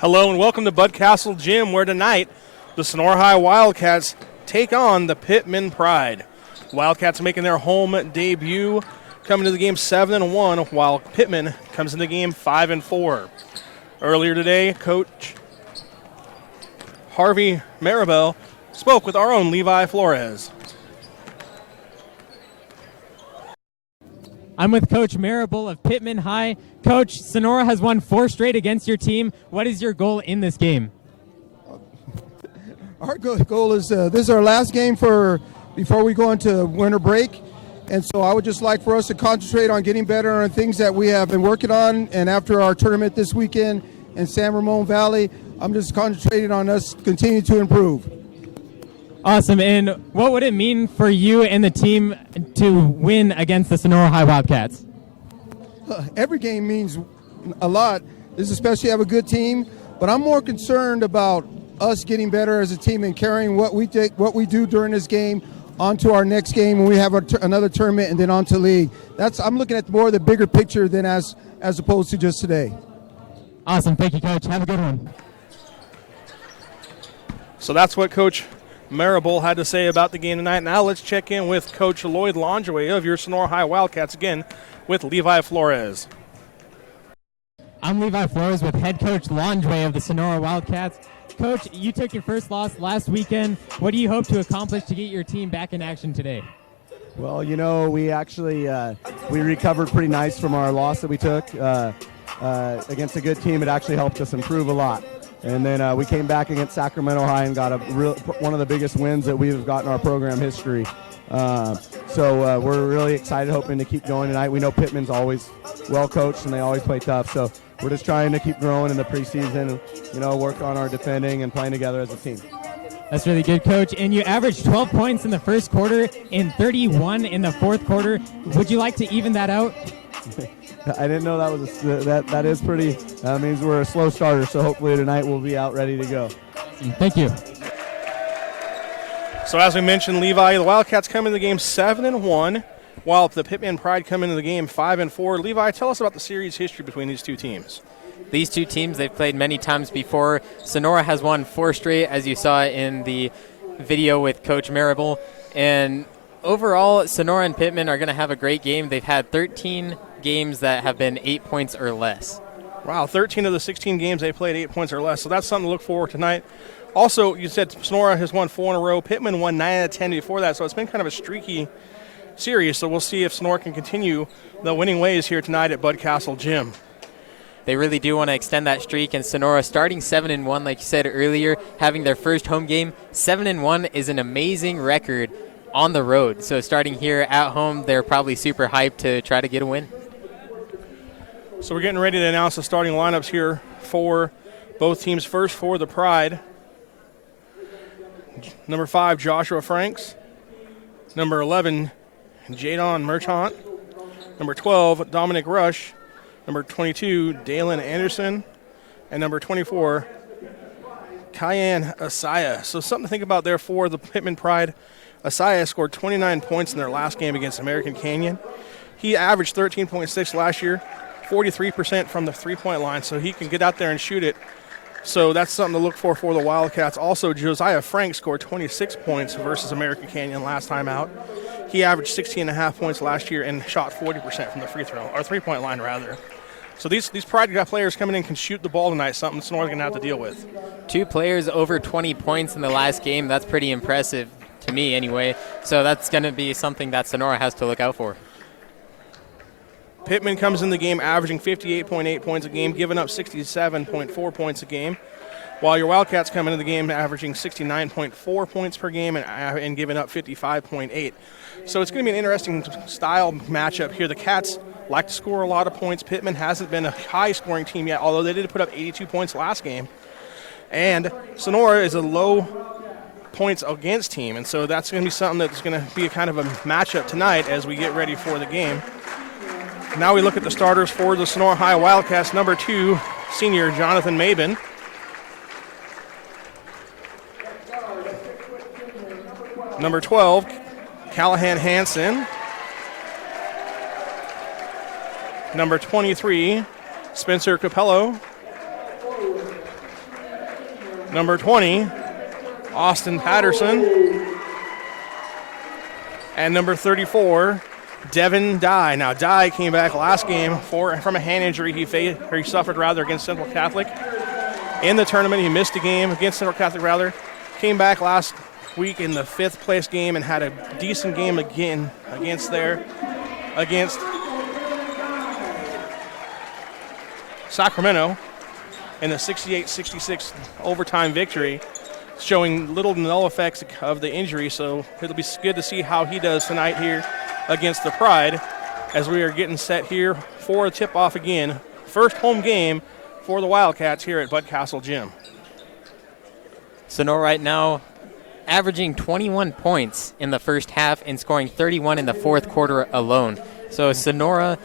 Hello and welcome to Bud Castle Gym, where tonight the Sonora High Wildcats take on the Pitman Pride. Wildcats making their home debut, coming to the game 7-1, while Pitman comes into the game 5-4. Earlier today, Coach Harvey Marable spoke with our own Levi Flores. I'm with Coach Marable of Pitman High. Coach, Sonora has won 4 straight against your team. What is your goal in this game? Our goal is this is our last game before we go into winter break. And so I would just like for us to concentrate on getting better on things that we have been working on. And after our tournament this weekend in San Ramon Valley, I'm just concentrating on us continuing to improve. Awesome. And what would it mean for you and the team to win against the Sonora High Wildcats? Every game means a lot. This especially have a good team, but I'm more concerned about us getting better as a team and carrying what we do during this game onto our next game when we have another tournament and then onto league. I'm looking at more of the bigger picture than as opposed to just today. Awesome. Thank you, Coach. Have a good one. So that's what Coach Marable had to say about the game tonight. Now let's check in with Coach Lloyd Lingerie of your Sonora High Wildcats again with Levi Flores. I'm Levi Flores with head coach Lingerie of the Sonora Wildcats. Coach, you took your first loss last weekend. What do you hope to accomplish to get your team back in action today? Well, you know, we actually we recovered pretty nice from our loss that we took against a good team. It actually helped us improve a lot. And then we came back against Sacramento High and got one of the biggest wins that we've got in our program history. So we're really excited, hoping to keep going tonight. We know Pitman's always well coached and they always play tough. So we're just trying to keep growing in the preseason, you know, work on our defending and playing together as a team. That's really good, Coach. And you averaged 12 points in the first quarter and 31 in the fourth quarter. Would you like to even that out? I didn't know that was that is pretty. That means we're a slow starter. So hopefully tonight we'll be out ready to go. Thank you. So as we mentioned, Levi, the Wildcats come into the game 7-1, while the Pitman Pride come into the game 5-4. Levi, tell us about the series history between these two teams. These two teams, they've played many times before. Sonora has won 4 straight, as you saw in the video with Coach Marable. And overall, Sonora and Pitman are going to have a great game. They've had 13 games that have been 8 points or less. Wow, 13 of the 16 games they played 8 points or less. So that's something to look forward to tonight. Also, you said Sonora has won 4 in a row. Pitman won 9 out of 10 before that. So it's been kind of a streaky series. So we'll see if Sonora can continue the winning ways here tonight at Bud Castle Gym. They really do want to extend that streak, and Sonora starting 7-1, like you said earlier, having their first home game. 7-1 is an amazing record on the road. So starting here at home, they're probably super hyped to try to get a win. So we're getting ready to announce the starting lineups here for both teams. First for the Pride, number 5, Joshua Franks. Number 11, Jadon Merchant. Number 12, Dominic Rush. Number 22, Dalen Anderson. And number 24, Kyan Asaya. So something to think about there for the Pitman Pride. Asaya scored 29 points in their last game against American Canyon. He averaged 13.6 last year, 43% from the three-point line, so he can get out there and shoot it. So that's something to look for the Wildcats. Also, Josiah Frank scored 26 points versus American Canyon last time out. He averaged 16.5 points last year and shot 40% from the three-point line, rather. So these Pride players coming in can shoot the ball tonight, something Sonora's going to have to deal with. 2 players over 20 points in the last game. That's pretty impressive to me anyway. So that's going to be something that Sonora has to look out for. Pitman comes in the game averaging 58.8 points a game, giving up 67.4 points a game, while your Wildcats come into the game averaging 69.4 points per game and giving up 55.8. So it's going to be an interesting style matchup here. The Cats like to score a lot of points. Pitman hasn't been a high-scoring team yet, although they did put up 82 points last game. And Sonora is a low points against team, and so that's going to be something that's going to be a kind of a matchup tonight as we get ready for the game. Now we look at the starters for the Sonora High Wildcats. Number 2, senior Jonathan Mabin. Number 12, Callahan Hansen. Number 23, Spencer Capello. Number 20, Austin Patterson. And number 34, Devin Dye. Now, Dye came back last game from a hand injury he suffered against Central Catholic. In the tournament, he missed a game against Central Catholic, Came back last week in the 5th place game and had a decent game again against Sacramento in the 68-66 overtime victory, showing little to no effects of the injury. So it'll be good to see how he does tonight here against the Pride as we are getting set here for a tip-off again. First home game for the Wildcats here at Bud Castle Gym. Sonora right now averaging 21 points in the first half and scoring 31 in the fourth quarter alone. So Sonora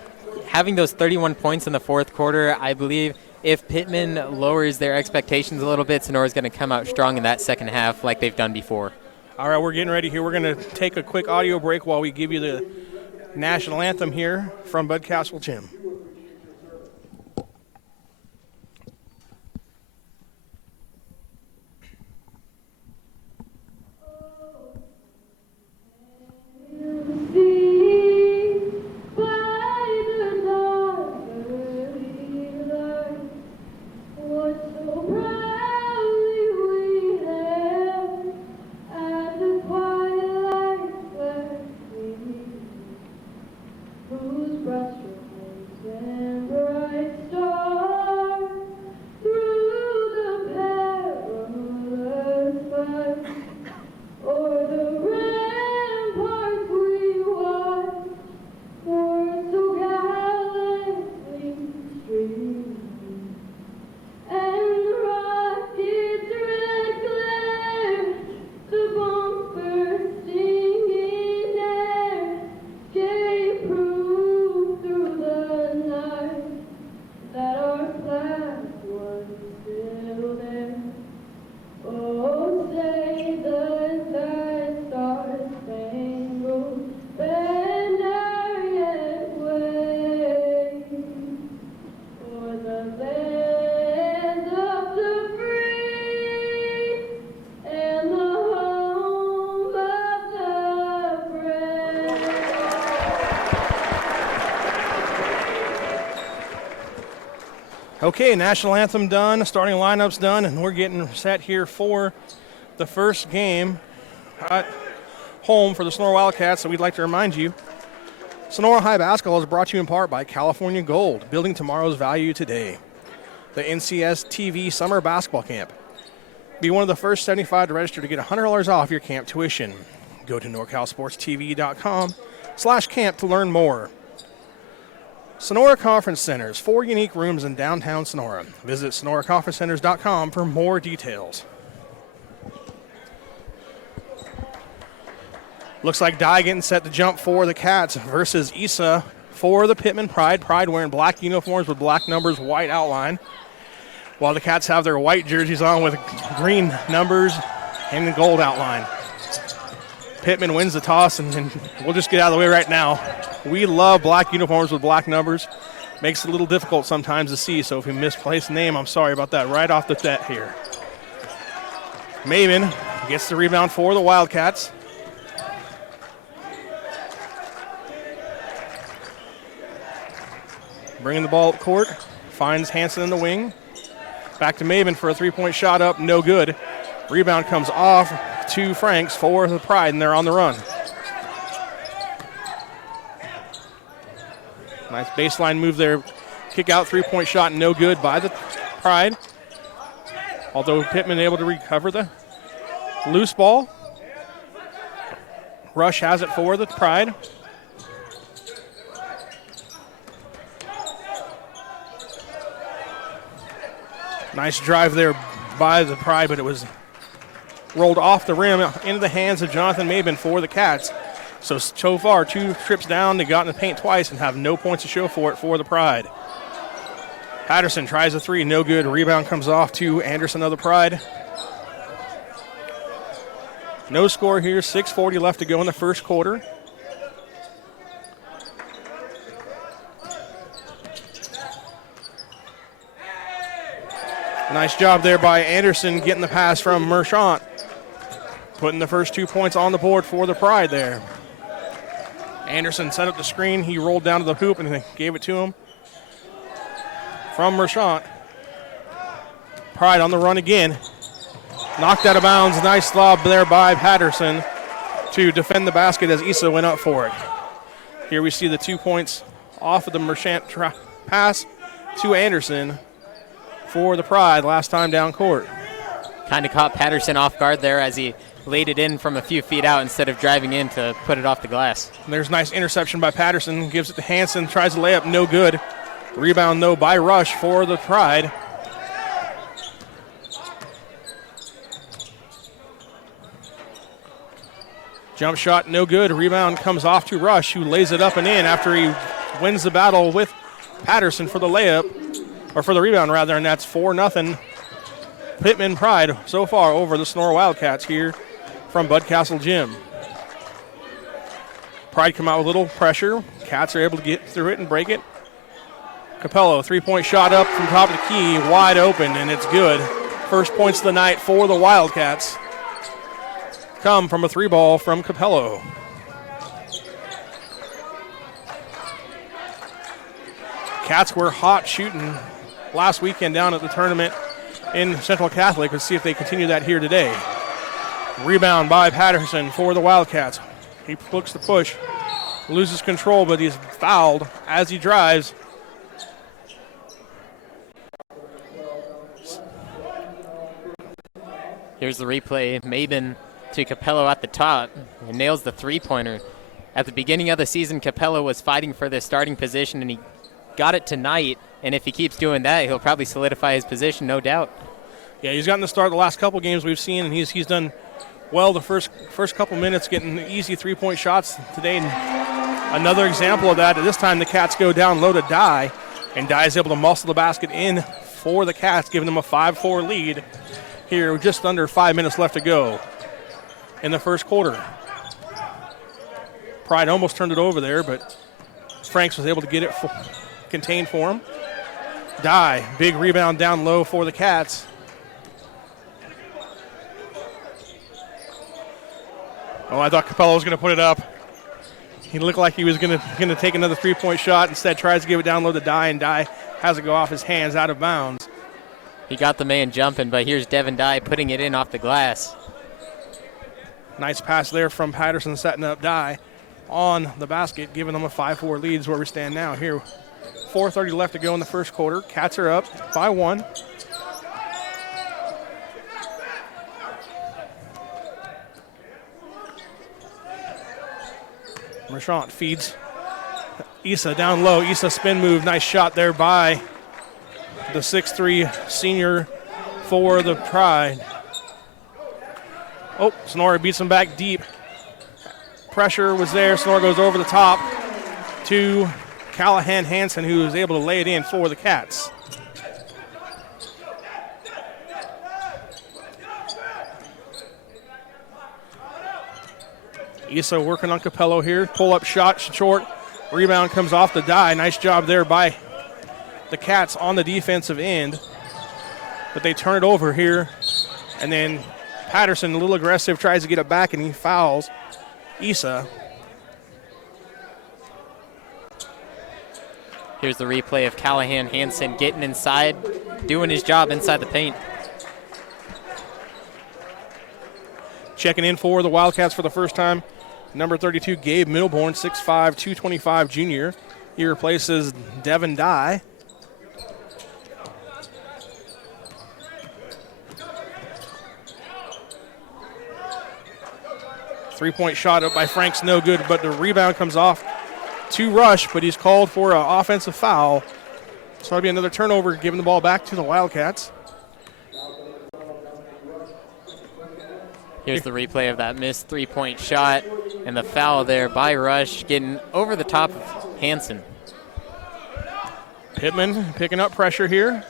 having those 31 points in the fourth quarter, I believe if Pitman lowers their expectations a little bit, Sonora's going to come out strong in that second half like they've done before. All right, we're getting ready here. We're going to take a quick audio break while we give you the national anthem here from Bud Castle Gym. Whose brush Okay, national anthem done, starting lineup's done, and we're getting set here for the first game at home for the Sonora Wildcats. So we'd like to remind you, Sonora High Basketball is brought to you in part by California Gold, building tomorrow's value today. The NCS TV Summer Basketball Camp. Be one of the first 75 to register to get $100 off your camp tuition. Go to NorCalSportsTV.com/camp to learn more. Sonora Conference Centers, 4 unique rooms in downtown Sonora. Visit SonoraConferenceCenters.com for more details. Looks like Dye getting set to jump for the Cats versus Issa for the Pitman Pride. Pride wearing black uniforms with black numbers, white outline, while the Cats have their white jerseys on with green numbers and gold outline. Pitman wins the toss, and we'll just get out of the way right now. We love black uniforms with black numbers. Makes it a little difficult sometimes to see, so if we misplace a name, I'm sorry about that right off the bat here. Maven gets the rebound for the Wildcats. Bringing the ball up court, finds Hansen in the wing. Back to Maven for a three-point shot up, no good. Rebound comes off to Franks for the Pride, and they're on the run. Nice baseline move there. Kick out, three-point shot, no good by the Pride. Although Pitman able to recover the loose ball. Rush has it for the Pride. Nice drive there by the Pride, but it was rolled off the rim into the hands of Jonathan Maben for the Cats. So far, 2 trips down. They got in the paint twice and have no points to show for it for the Pride. Patterson tries a three, no good. Rebound comes off to Anderson of the Pride. No score here, 6:40 left to go in the first quarter. Nice job there by Anderson getting the pass from Merchant. Putting the first 2 points on the board for the Pride there. Anderson set up the screen. He rolled down to the hoop and they gave it to him from Merchant. Pride on the run again. Knocked out of bounds. Nice lob there by Patterson to defend the basket as Issa went up for it. Here we see the 2 points off of the Merchant pass to Anderson for the Pride last time down court. Kind of caught Patterson off guard there as he laid it in from a few feet out instead of driving in to put it off the glass. And there's a nice interception by Patterson. Gives it to Hansen. Tries to lay up. No good. Rebound, though, by Rush for the Pride. Jump shot, no good. Rebound comes off to Rush, who lays it up and in after he wins the battle with Patterson for the layup, or for the rebound, rather, and that's 4-0. Pitman Pride so far over the Sonora Wildcats here from Bud Castle Gym. Pride come out with a little pressure. Cats are able to get through it and break it. Capello, three-point shot up from top of the key, wide open, and it's good. First points of the night for the Wildcats come from a 3-ball from Capello. Cats were hot shooting last weekend down at the tournament in Central Catholic. Let's see if they continue that here today. Rebound by Patterson for the Wildcats. He looks to push, loses control, but he's fouled as he drives. Here's the replay. Maben to Capello at the top and nails the three-pointer. At the beginning of the season, Capello was fighting for the starting position, and he got it tonight. And if he keeps doing that, he'll probably solidify his position, no doubt. Yeah, he's gotten the start the last couple games we've seen, and he's done well the first couple minutes, getting easy three-point shots today. And another example of that, this time the Cats go down low to Dye, and Dye is able to muscle the basket in for the Cats, giving them a 5-4 lead here, just under 5 minutes left to go in the first quarter. Pride almost turned it over there, but Franks was able to get it contained for him. Dye, big rebound down low for the Cats. Oh, I thought Capello was going to put it up. He looked like he was going to take another three-point shot. Instead, tries to give it down low to Dye, and Dye has it go off his hands, out of bounds. He got the man jumping, but here's Devin Dye putting it in off the glass. Nice pass there from Patterson, setting up Dye on the basket, giving them a 5-4 lead is where we stand now. Here, 4:30 left to go in the first quarter. Cats are up by 1. Merchant feeds Issa down low. Issa spin move. Nice shot there by the 6'3 senior for the Pride. Oh, Sonora beats him back deep. Pressure was there. Sonora goes over the top to Callahan Hansen, who is able to lay it in for the Cats. Issa working on Capello here. Pull-up shot, short. Rebound comes off the die. Nice job there by the Cats on the defensive end. But they turn it over here. And then Patterson, a little aggressive, tries to get it back, and he fouls Issa. Here's the replay of Callahan Hansen getting inside, doing his job inside the paint. Checking in for the Wildcats for the first time, number 32, Gabe Milborn, 6'5", 225 junior. He replaces Devin Dye. Three-point shot up by Franks, no good, but the rebound comes off to Rush, but he's called for an offensive foul. So it'll be another turnover, giving the ball back to the Wildcats. Here's the replay of that missed three-point shot and the foul there by Rush, getting over the top of Hansen. Pitman picking up pressure here.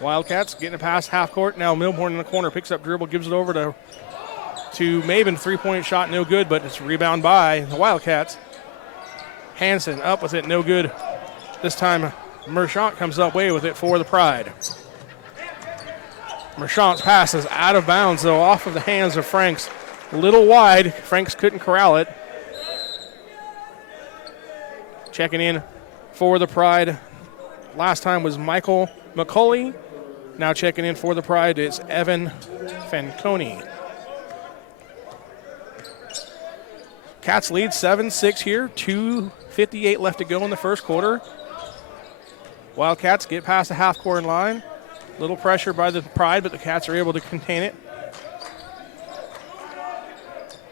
Wildcats getting it past half court. Now Milborn in the corner picks up dribble, gives it over to Maven. Three-point shot, no good, but it's a rebound by the Wildcats. Hansen up with it, no good. This time Merchant comes up way with it for the Pride. Merchant's pass is out of bounds, though, off of the hands of Franks. A little wide. Franks couldn't corral it. Checking in for the Pride. Last time was Michael McCulley. Now checking in for the Pride is Evan Fanconi. Cats lead 7-6 here. 2:58 left to go in the first quarter. Wildcats get past the half-court line. Little pressure by the Pride, but the Cats are able to contain it.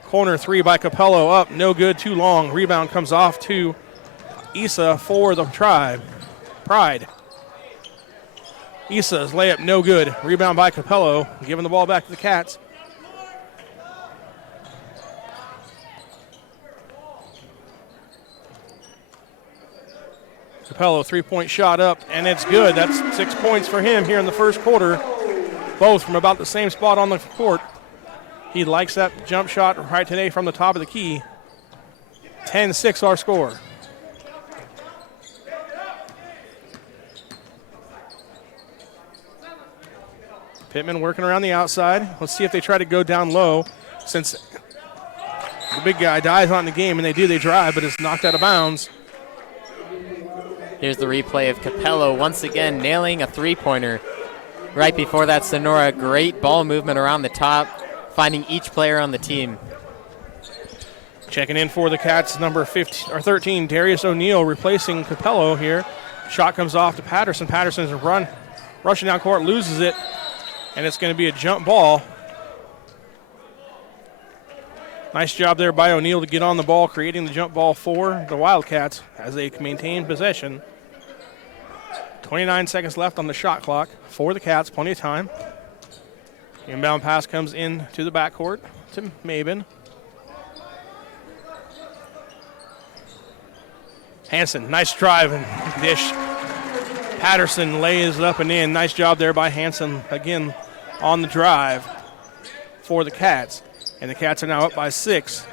Corner three by Capello up, no good, too long. Rebound comes off to Issa for the Pride. Issa's layup, no good. Rebound by Capello, giving the ball back to the Cats. Capello, three-point shot up, and it's good. That's 6 points for him here in the first quarter, both from about the same spot on the court. He likes that jump shot right today from the top of the key. 10-6 our score. Pitman working around the outside. Let's see if they try to go down low, since the big guy dies on the game, and they do. They drive, but it's knocked out of bounds. Here's the replay of Capello once again nailing a three-pointer. Right before that, Sonora, great ball movement around the top, finding each player on the team. Checking in for the Cats, number 13, Darius O'Neill, replacing Capello here. Shot comes off to Patterson. Patterson's rushing down court, loses it, and it's going to be a jump ball. Nice job there by O'Neill to get on the ball, creating the jump ball for the Wildcats as they maintain possession. 29 seconds left on the shot clock for the Cats, plenty of time. Inbound pass comes in to the backcourt to Maben. Hansen, nice drive and dish. Patterson lays it up and in. Nice job there by Hansen again on the drive for the Cats. And the Cats are now up by 6.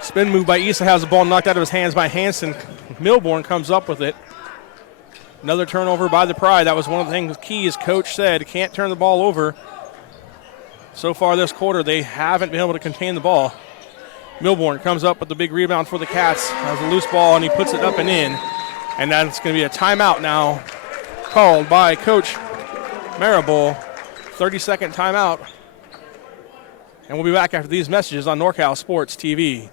Spin move by Issa, has the ball knocked out of his hands by Hansen. Milborn comes up with it. Another turnover by the Pride. That was one of the things Key's coach said, can't turn the ball over. So far this quarter, they haven't been able to contain the ball. Milborn comes up with the big rebound for the Cats. Has a loose ball, and he puts it up and in. And that's going to be a timeout now called by Coach Marable. 30-second timeout. And we'll be back after these messages on NorCal Sports TV.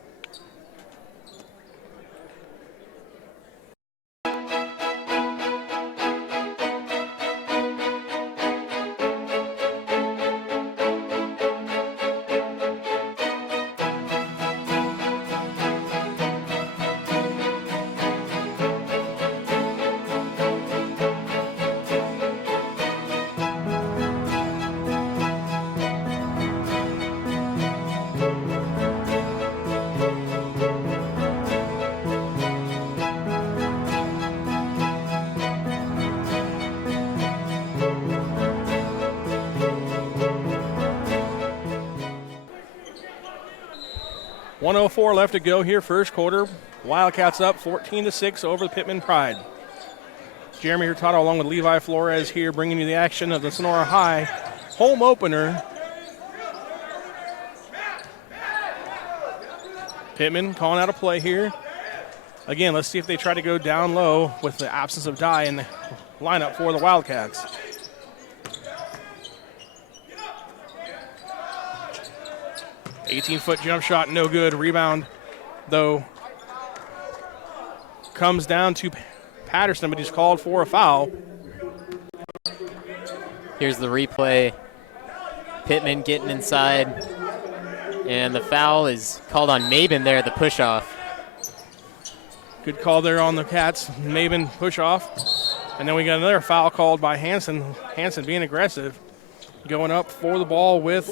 .104 left to go here, first quarter. Wildcats up 14-6 over the Pitman Pride. Jeremy Hurtado along with Levi Flores here bringing you the action of the Sonora High home opener. Pitman calling out a play here. Again, let's see if they try to go down low with the absence of Dye in the lineup for the Wildcats. .18-foot jump shot, no good. Rebound, though, comes down to Patterson, but he's called for a foul. Here's the replay. Pitman getting inside, and the foul is called on Mabin there at the push-off. Good call there on the Cats. Mabin push-off. And then we got another foul called by Hanson. Hanson being aggressive, going up for the ball with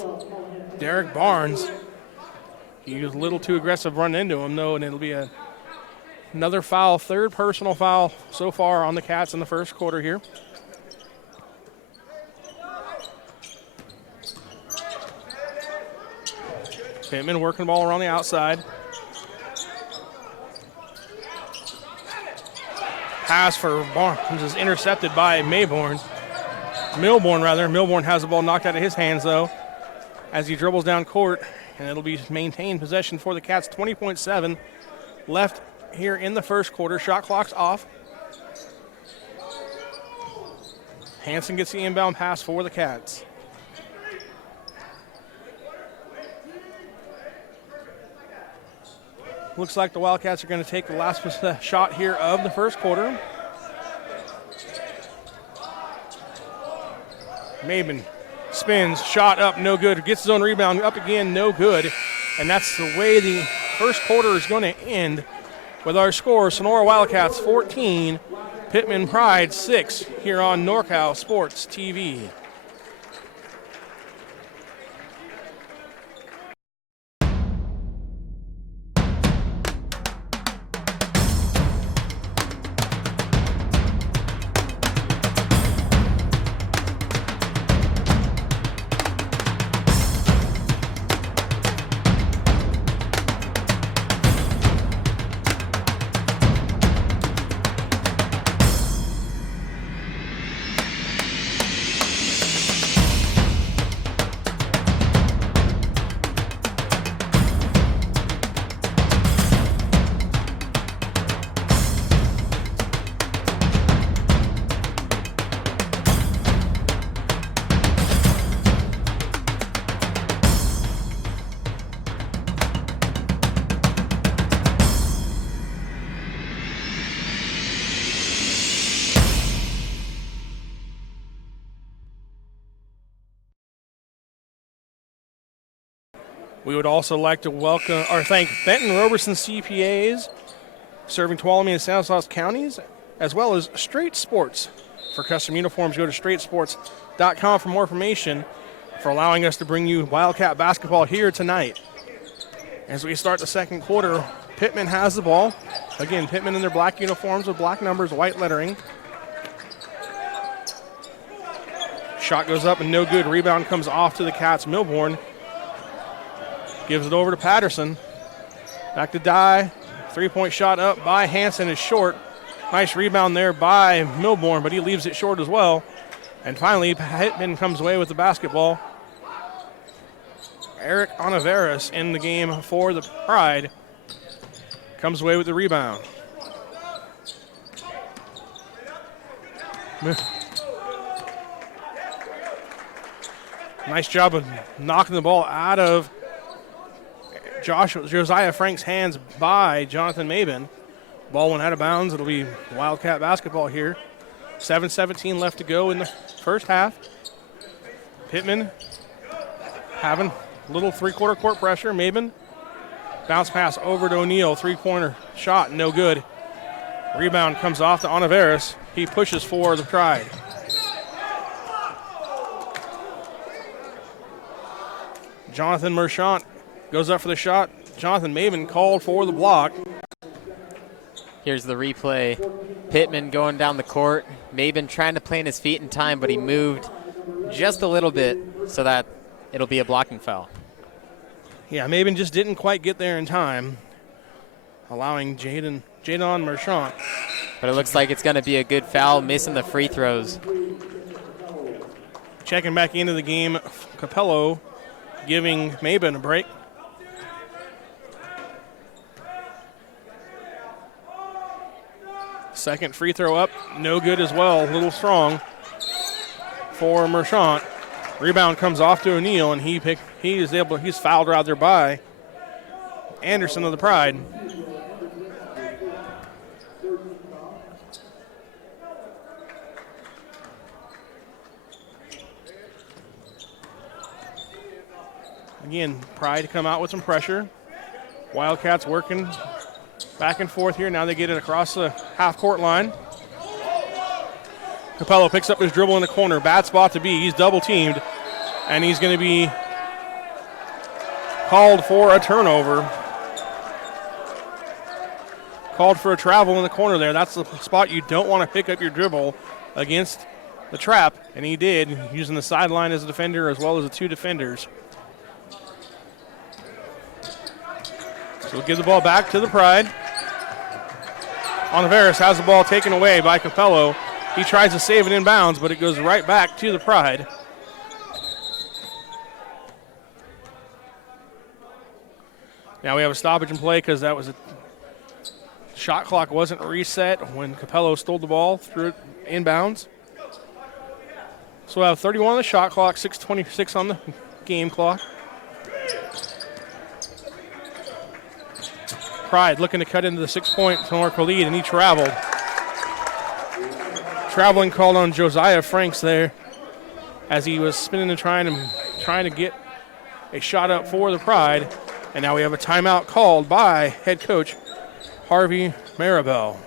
Derek Barnes. He was a little too aggressive running into him, though, and it'll be another foul, third personal foul so far on the Cats in the first quarter here. Pittman working the ball around the outside. Pass for Barnes is intercepted by Milborn. Milborn has the ball knocked out of his hands, though, as he dribbles down court. And it'll be maintained possession for the Cats. 20.7 left here in the first quarter. Shot clock's off. Hanson gets the inbound pass for the Cats. Looks like the Wildcats are going to take the last shot here of the first quarter. Mabin spins, shot up, no good. Gets his own rebound, up again, no good. And that's the way the first quarter is going to end with our score. Sonora Wildcats 14, Pitman Pride 6 here on NorCal Sports TV. We would also like to welcome or thank Benton Roberson CPAs, serving Tuolumne and Stanislaus counties, as well as Straight Sports. For custom uniforms, go to straightsports.com for more information, for allowing us to bring you Wildcat basketball here tonight. As we start the second quarter, Pitman has the ball. Again, Pitman in their black uniforms with black numbers, white lettering. Shot goes up and no good. Rebound comes off to the Cats. Milborn gives it over to Patterson. Back to Dye. Three-point shot up by Hanson is short. Nice rebound there by Milborn, but he leaves it short as well. And finally, Pitman comes away with the basketball. Eric Onaveras in the game for the Pride comes away with the rebound. Nice job of knocking the ball out of Josiah Frank's hands by Jonathan Mabin. Ball went out of bounds. It'll be Wildcat basketball here. 7:17 left to go in the first half. Pitman having a little three-quarter court pressure. Mabin, bounce pass over to O'Neal. Three-pointer shot, no good. Rebound comes off to Onaveras. He pushes for the Pride. Jonathan Merchant goes up for the shot. Jonathan Mabin called for the block. Here's the replay. Pitman going down the court. Mabin trying to plant his feet in time, but he moved just a little bit so that it'll be a blocking foul. Yeah, Mabin just didn't quite get there in time, allowing Jadon Merchant. But it looks like it's going to be a good foul, missing the free throws. Checking back into the game, Capello giving Mabin a break. Second free throw up, no good as well, a little strong for Merchant. Rebound comes off to O'Neal, and he's fouled out there by Anderson of the Pride. Again, Pride to come out with some pressure. Wildcats working back and forth here. Now they get it across the half-court line. Capello picks up his dribble in the corner. Bad spot to be. He's double-teamed, and he's going to be called for a turnover. Called for a travel in the corner there. That's the spot you don't want to pick up your dribble against the trap, and he did, using the sideline as a defender as well as the two defenders. So we'll give the ball back to the Pride. Onaveras has the ball taken away by Capello. He tries to save it in bounds, but it goes right back to the Pride. Now we have a stoppage in play because that was a shot clock wasn't reset when Capello stole the ball, threw it inbounds. So we'll have 31 on the shot clock, 6:26 on the game clock. Pride looking to cut into the 6-point NorCal lead, and he traveled. Traveling called on Josiah Franks there as he was spinning and trying to get a shot up for the Pride. And now we have a timeout called by head coach Harvey Marable.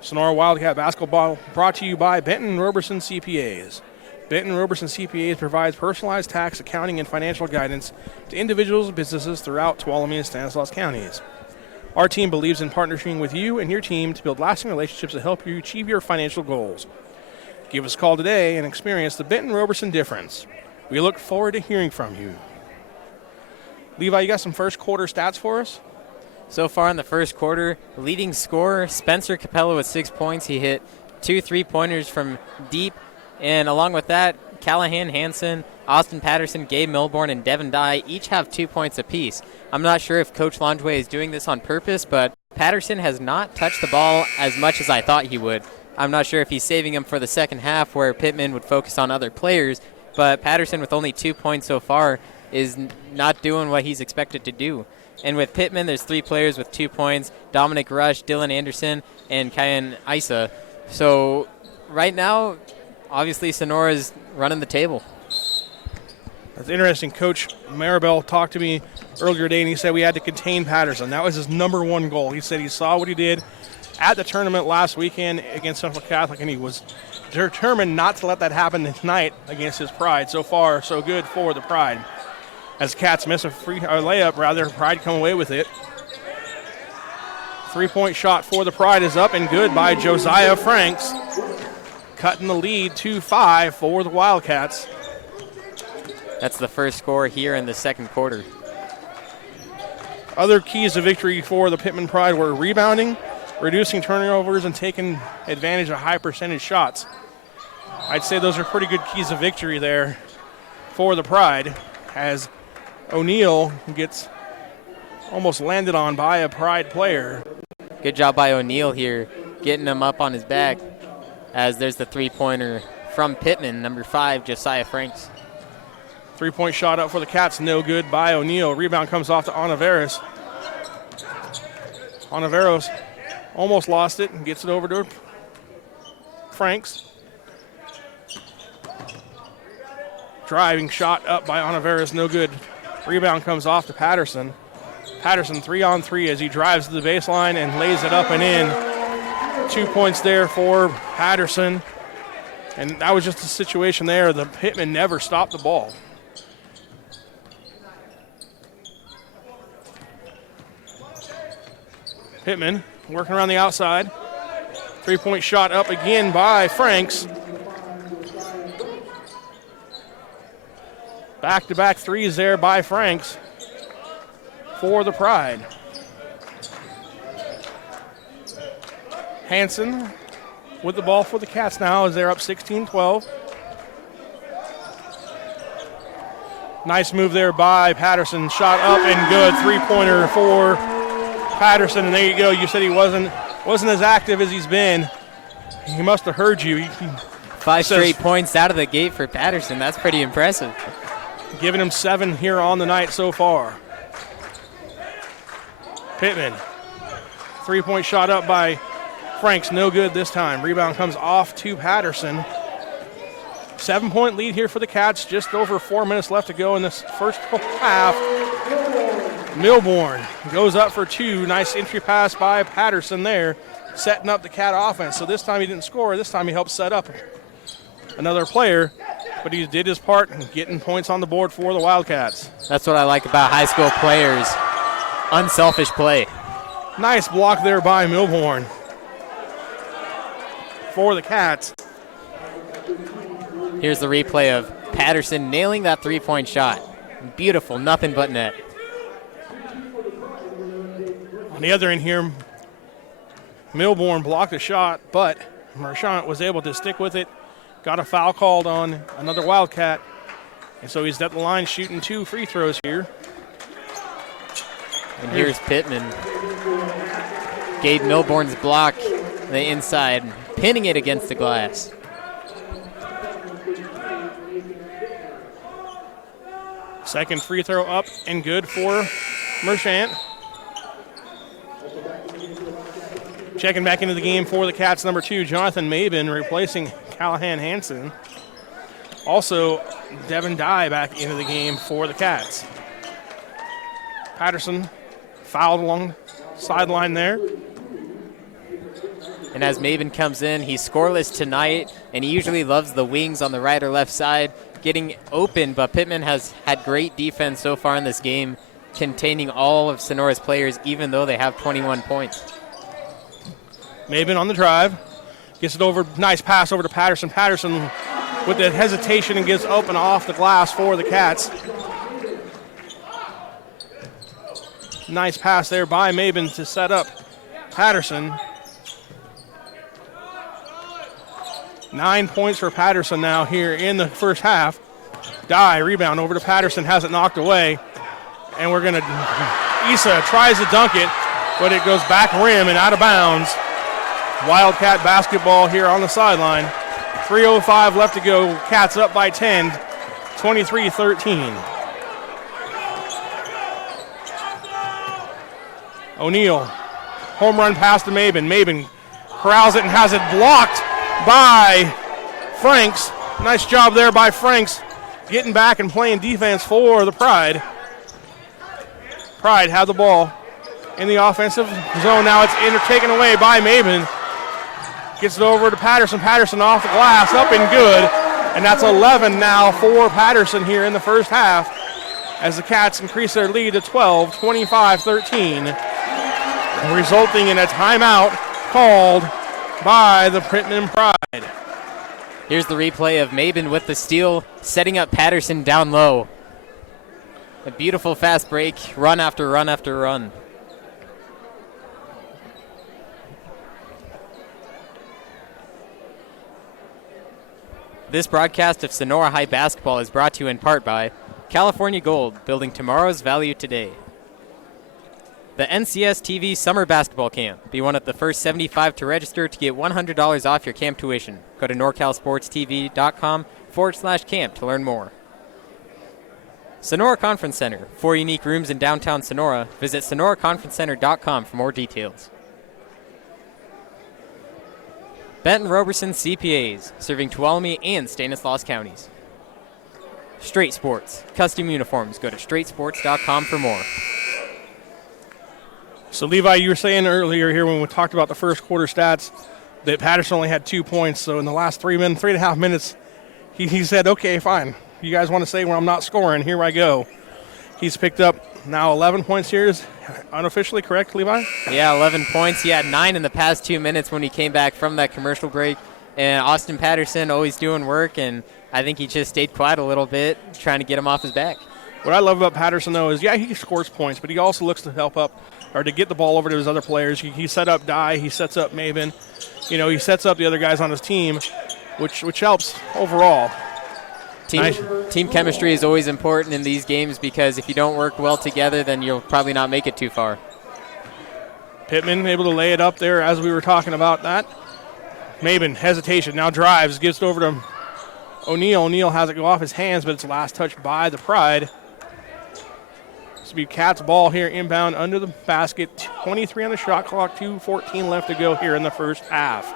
Sonora Wildcat basketball brought to you by Benton Roberson CPAs. Benton Roberson CPAs provides personalized tax, accounting, and financial guidance to individuals and businesses throughout Tuolumne and Stanislaus counties. Our team believes in partnering with you and your team to build lasting relationships that help you achieve your financial goals. Give us a call today and experience the Benton Roberson difference. We look forward to hearing from you. Levi, you got some first quarter stats for us? So far in the first quarter, leading scorer Spencer Capello with 6 points. He hit 2 3-pointers from deep. And along with that, Callahan Hansen, Austin Patterson, Gabe Milborn, and Devin Dye each have 2 points apiece. I'm not sure if Coach Longway is doing this on purpose, but Patterson has not touched the ball as much as I thought he would. I'm not sure if he's saving him for the second half where Pitman would focus on other players, but Patterson with only 2 points so far is not doing what he's expected to do. And with Pitman, there's 3 players with 2 points, Dominic Rush, Dylan Anderson, and Kyan Isa. So right now, obviously, Sonora's running the table. That's interesting. Coach Marable talked to me earlier today, and he said we had to contain Patterson. That was his number one goal. He said he saw what he did at the tournament last weekend against Central Catholic, and he was determined not to let that happen tonight against his Pride. So far, so good for the Pride. As Cats miss a layup, Pride come away with it. 3-point shot for the Pride is up and good by Josiah Franks, cutting the lead 2-5 for the Wildcats. That's the first score here in the second quarter. Other keys to victory for the Pitman Pride were rebounding, reducing turnovers, and taking advantage of high percentage shots. I'd say those are pretty good keys of victory there for the Pride as O'Neal gets almost landed on by a Pride player. Good job by O'Neal here, getting him up on his back as there's the three-pointer from Pitman, number 5, Josiah Franks. Three-point shot up for the Cats, no good by O'Neal. Rebound comes off to Onaveros. Onaveros almost lost it and gets it over to Franks. Driving shot up by Onaveros, no good. Rebound comes off to Patterson. Patterson 3-on-3 as he drives to the baseline and lays it up and in. 2 points there for Patterson. And that was just a situation there. The Pitman never stopped the ball. Pitman working around the outside. 3-point shot up again by Franks. Back-to-back threes there by Franks for the Pride. Hansen with the ball for the Cats now as they're up 16-12. Nice move there by Patterson. Shot up and good. Three-pointer for Patterson. And there you go. You said he wasn't as active as he's been. He must have heard you. 5 straight points out of the gate for Patterson. That's pretty impressive. Giving him 7 here on the night so far. Pitman. 3-point shot up by Franks. No good this time. Rebound comes off to Patterson. 7-point lead here for the Cats. Just over 4 minutes left to go in this first half. Milbourne goes up for 2. Nice entry pass by Patterson there, setting up the Cat offense. So this time he didn't score. This time he helped set up another player. But he did his part in getting points on the board for the Wildcats. That's what I like about high school players. Unselfish play. Nice block there by Milbourne for the Cats. Here's the replay of Patterson nailing that 3-point shot. Beautiful, nothing but net. On the other end here, Milbourne blocked a shot, but Marchant was able to stick with it. Got a foul called on another Wildcat. And so he's at the line shooting 2 free throws here. And here's Pitman. Gabe Milbourne's block on the inside, pinning it against the glass. Second free throw up and good for Marchant. Checking back into the game for the Cats, number 2, Jonathan Mabin, replacing Callahan Hansen. Also, Devin Dye back into the game for the Cats. Patterson fouled along the sideline there. And as Mabin comes in, he's scoreless tonight, and he usually loves the wings on the right or left side, getting open, but Pitman has had great defense so far in this game, containing all of Sonora's players, even though they have 21 points. Mabin on the drive. Gets it over, nice pass over to Patterson. Patterson with the hesitation and gets open off the glass for the Cats. Nice pass there by Mabin to set up Patterson. 9 points for Patterson now here in the first half. Dye, rebound over to Patterson, has it knocked away. And we're going to, Issa tries to dunk it, but it goes back rim and out of bounds. Wildcat basketball here on the sideline. 3:05 left to go. Cats up by 10, 23-13. O'Neal, home run pass to Mabin. Mabin corrals it and has it blocked by Franks. Nice job there by Franks, getting back and playing defense for the Pride. Pride had the ball in the offensive zone. Now it's taken away by Mabin. Gets it over to Patterson. Patterson off the glass, up and good. And that's 11 now for Patterson here in the first half as the Cats increase their lead to 12, 25-13, resulting in a timeout called by the Pitman Pride. Here's the replay of Mabin with the steal, setting up Patterson down low. A beautiful fast break, run after run after run. This broadcast of Sonora High Basketball is brought to you in part by California Gold, building tomorrow's value today. The NCS TV Summer Basketball Camp. Be one of the first 75 to register to get $100 off your camp tuition. Go to NorCalSportsTV.com/camp to learn more. Sonora Conference Center. 4 unique rooms in downtown Sonora. Visit SonoraConferenceCenter.com for more details. Benton Roberson CPAs, serving Tuolumne and Stanislaus counties. Straight Sports. Custom uniforms. Go to straightsports.com for more. So, Levi, you were saying earlier here when we talked about the first quarter stats that Patterson only had 2 points. So, in the last 3.5 minutes, he said, okay, fine. You guys want to say where I'm not scoring, here I go. He's picked up now 11 points here. Is unofficially correct, Levi? Yeah, 11 points. He had 9 in the past 2 minutes when he came back from that commercial break. And Austin Patterson always doing work, and I think he just stayed quiet a little bit, trying to get him off his back. What I love about Patterson, though, is, yeah, he scores points, but he also looks to help up or to get the ball over to his other players. He set up Dye. He sets up Maven. You know, he sets up the other guys on his team, which helps overall. Team chemistry is always important in these games because if you don't work well together, then you'll probably not make it too far. Pitman able to lay it up there as we were talking about that. Maven, hesitation, now drives, gives it over to O'Neal. O'Neal has it go off his hands, but it's last touched by the Pride. This will be Cat's ball here inbound under the basket. 23 on the shot clock, 2:14 left to go here in the first half.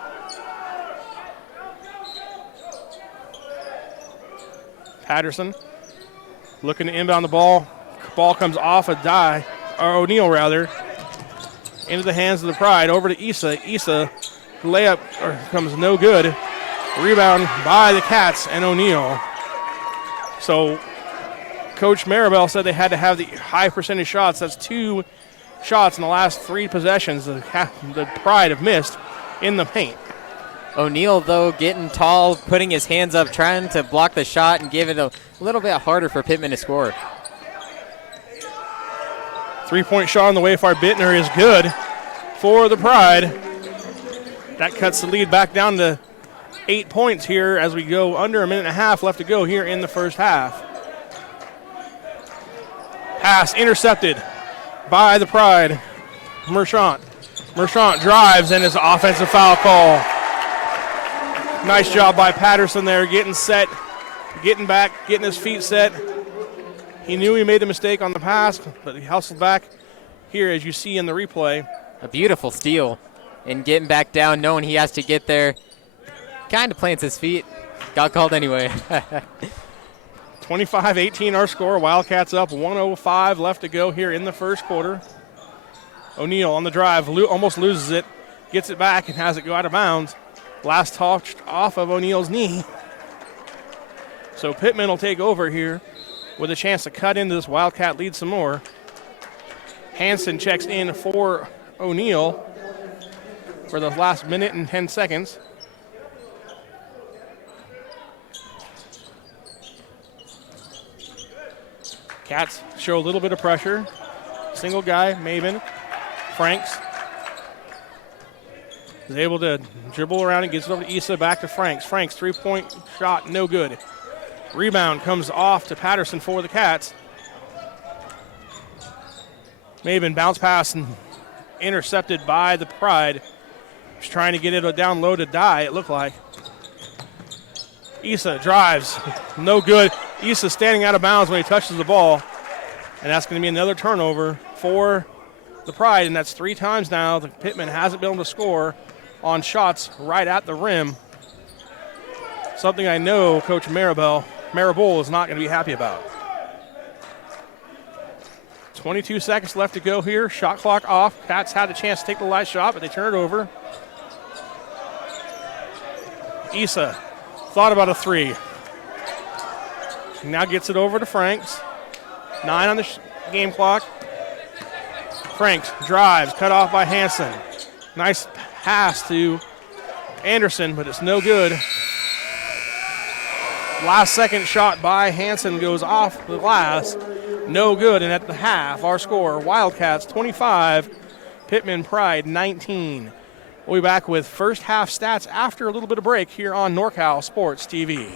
Patterson looking to inbound the ball. Ball comes off of O'Neal rather, into the hands of the Pride. Over to Issa. Issa layup comes no good. Rebound by the Cats and O'Neal. So Coach Marable said they had to have the high percentage shots. That's 2 shots in the last 3 possessions the Pride have missed in the paint. O'Neal, though, getting tall, putting his hands up, trying to block the shot and give it a little bit harder for Pitman to score. 3-point shot on the way far. Bittner is good for the Pride. That cuts the lead back down to 8 points here as we go under a minute and a half left to go here in the first half. Pass intercepted by the Pride. Merchant drives and is offensive foul call. Nice job by Patterson there, getting set, getting back, getting his feet set. He knew he made a mistake on the pass, but he hustled back here, as you see in the replay. A beautiful steal, and getting back down, knowing he has to get there. Kind of plants his feet. Got called anyway. 25-18 our score. Wildcats up, 1:05 left to go here in the first quarter. O'Neal on the drive, almost loses it, gets it back and has it go out of bounds. Last touched off of O'Neal's knee. So Pitman will take over here with a chance to cut into this Wildcat lead some more. Hansen checks in for O'Neal for the last minute and 10 seconds. Cats show a little bit of pressure. Single guy, Maven. Franks is able to dribble around and gets it over to Issa, back to Franks. Franks, 3-point shot, no good. Rebound comes off to Patterson for the Cats. Maven bounce pass and intercepted by the Pride. Just trying to get it down low to Dye, it looked like. Issa drives, no good. Issa standing out of bounds when he touches the ball. And that's going to be another turnover for the Pride, and that's 3 times now that Pitman hasn't been able to score on shots right at the rim. Something I know Coach Marable is not going to be happy about. 22 seconds left to go here. Shot clock off. Cats had a chance to take the last shot, but they turn it over. Issa thought about a 3. Now gets it over to Franks. 9 on the game clock. Franks drives, cut off by Hansen. Nice pass to Anderson, but it's no good. Last second shot by Hansen goes off the glass. No good, and at the half, our score, Wildcats 25, Pitman Pride 19. We'll be back with first half stats after a little bit of break here on NorCal Sports TV.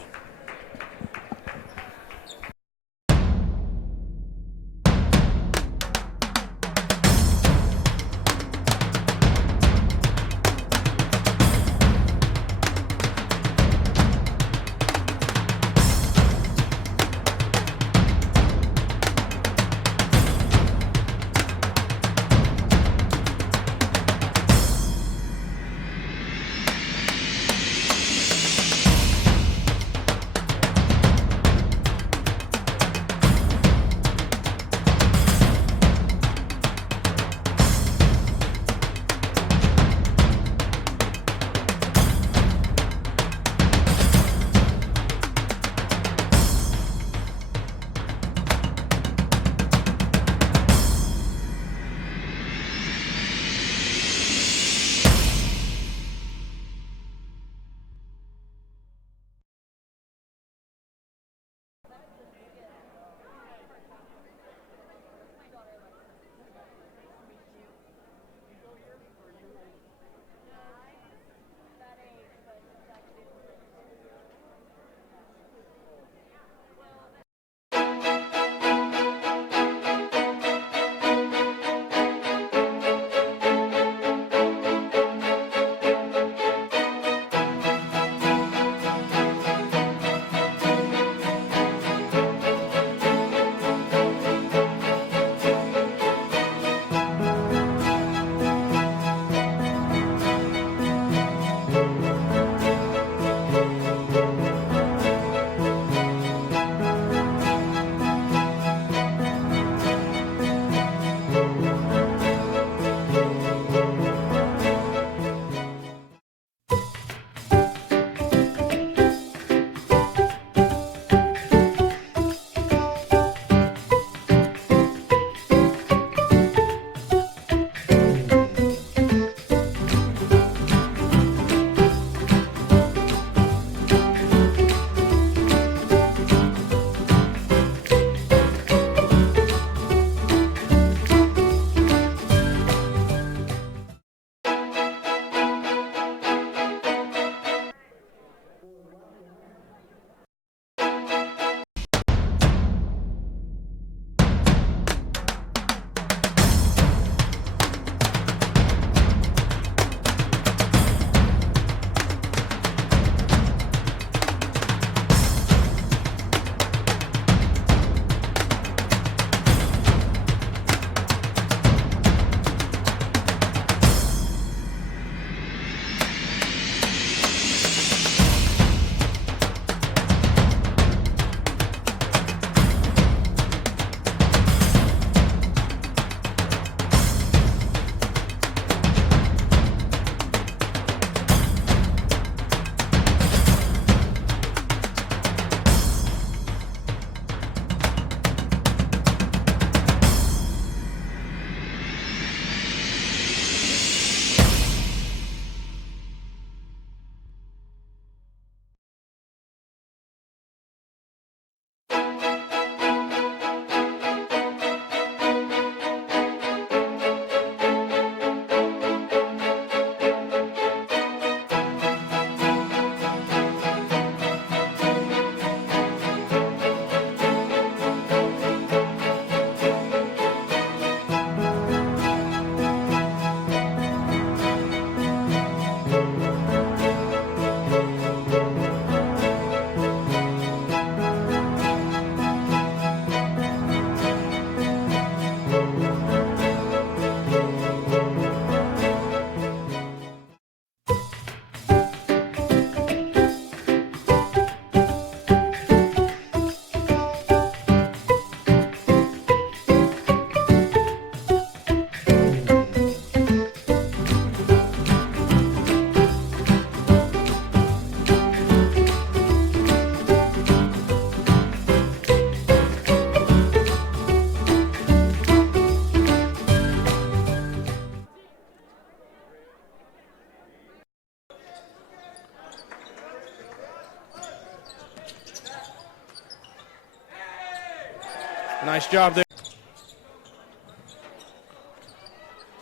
Nice job there.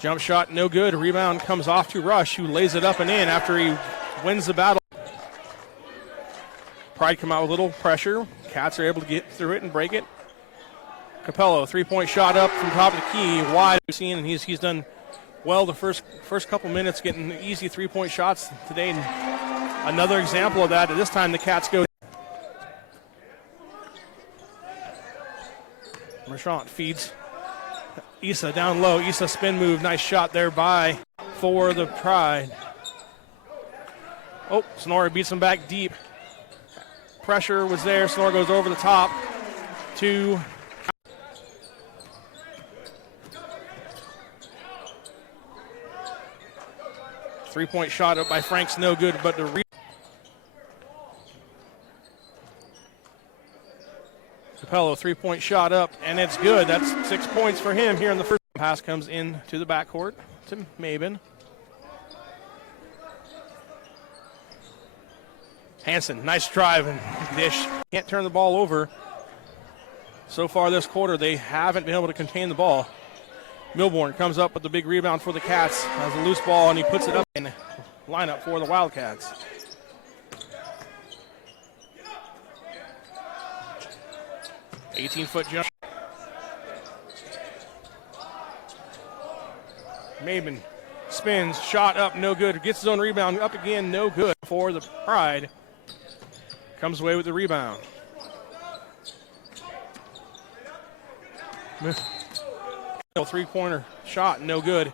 Jump shot, no good. Rebound comes off to Rush, who lays it up and in after he wins the battle. Pride come out with a little pressure. Cats are able to get through it and break it. Capello, three-point shot up from top of the key, wide. We've seen, and he's done well the first couple minutes, getting easy three-point shots today. And another example of that. At this time, the Cats go. Marchant feeds Issa down low. Issa spin move. Nice shot there for the Pride. Oh, Sonora beats him back deep. Pressure was there. Sonora goes over the top to three-point shot up by Franks, no good, but the Capello, three-point shot up, and it's good. That's 6 points for him here in the first. Pass comes in to the backcourt to Mabin. Hansen, nice drive and dish. Can't turn the ball over. So far this quarter, they haven't been able to contain the ball. Milborn comes up with the big rebound for the Cats. Has a loose ball, and he puts it up in lineup for the Wildcats. .18-foot jump. Mabin spins, shot up, no good. Gets his own rebound, up again, no good for the Pride. Comes away with the rebound. Three-pointer shot, no good.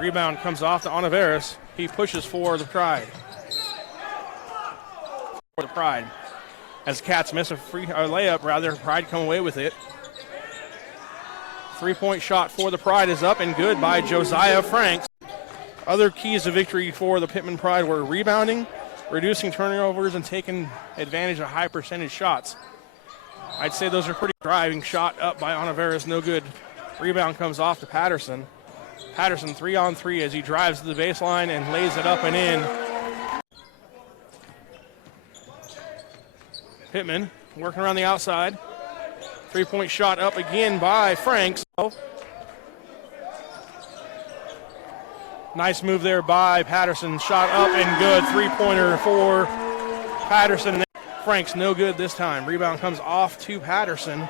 Rebound comes off to Onaveras. He pushes for the Pride. As Cats miss a layup, Pride come away with it. Three-point shot for the Pride is up and good by Josiah Franks. Other keys to victory for the Pitman Pride were rebounding, reducing turnovers, and taking advantage of high percentage shots. I'd say those are pretty driving. Shot up by Onaveras, no good. Rebound comes off to Patterson. Patterson 3-on-3 as he drives to the baseline and lays it up and in. Pitman working around the outside. Three-point shot up again by Franks. Nice move there by Patterson. Shot up and good. Three-pointer for Patterson. Franks no good this time. Rebound comes off to Patterson.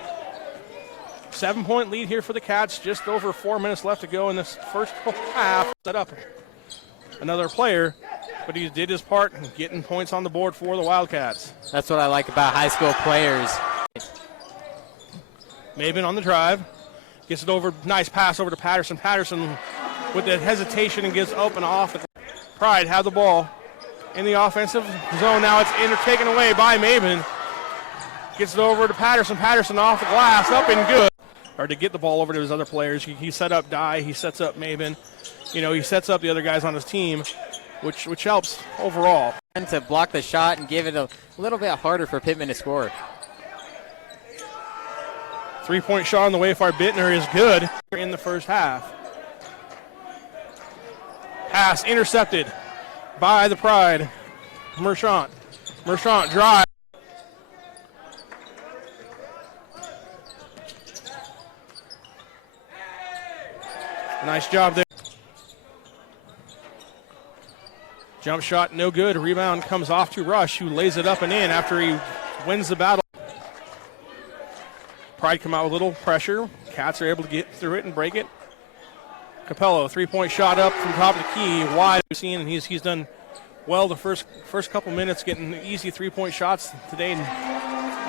7-point lead here for the Cats. Just over 4 minutes left to go in this first half. Set up another player, but he did his part in getting points on the board for the Wildcats. That's what I like about high school players. Mabin on the drive. Gets it over. Nice pass over to Patterson. Patterson with the hesitation and gets open off. Pride have the ball in the offensive zone. Now it's taken away by Mabin. Gets it over to Patterson. Patterson off the glass. Up and good. Or to get the ball over to his other players. He set up Dye. He sets up Mabin. He sets up the other guys on his team, which helps overall. And to block the shot and give it a little bit harder for Pitman to score. Three-point shot on the way for Bittner is good in the first half. Pass intercepted by the Pride. Marchant drive. Nice job there. Jump shot, no good. Rebound comes off to Rush, who lays it up and in after he wins the battle. Pride come out with a little pressure. Cats are able to get through it and break it. Capello, three-point shot up from top of the key, wide. We've seen, and he's done well the first couple minutes, getting easy three-point shots today. And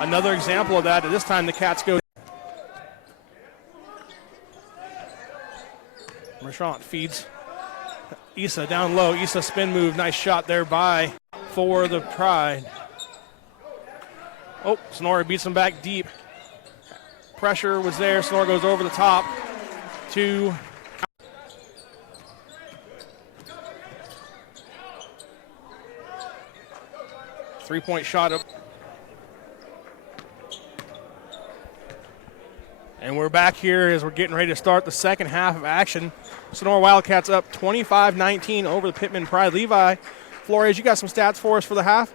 another example of that. At this time, the Cats go. Marchant feeds Issa down low. Issa spin move. Nice shot there for the Pride. Oh, Sonora beats him back deep. Pressure was there. Sonora goes over the top to three-point shot up. And we're back here as we're getting ready to start the second half of action. Sonora Wildcats up 25-19 over the Pitman Pride. Levi Flores, you got some stats for us for the half?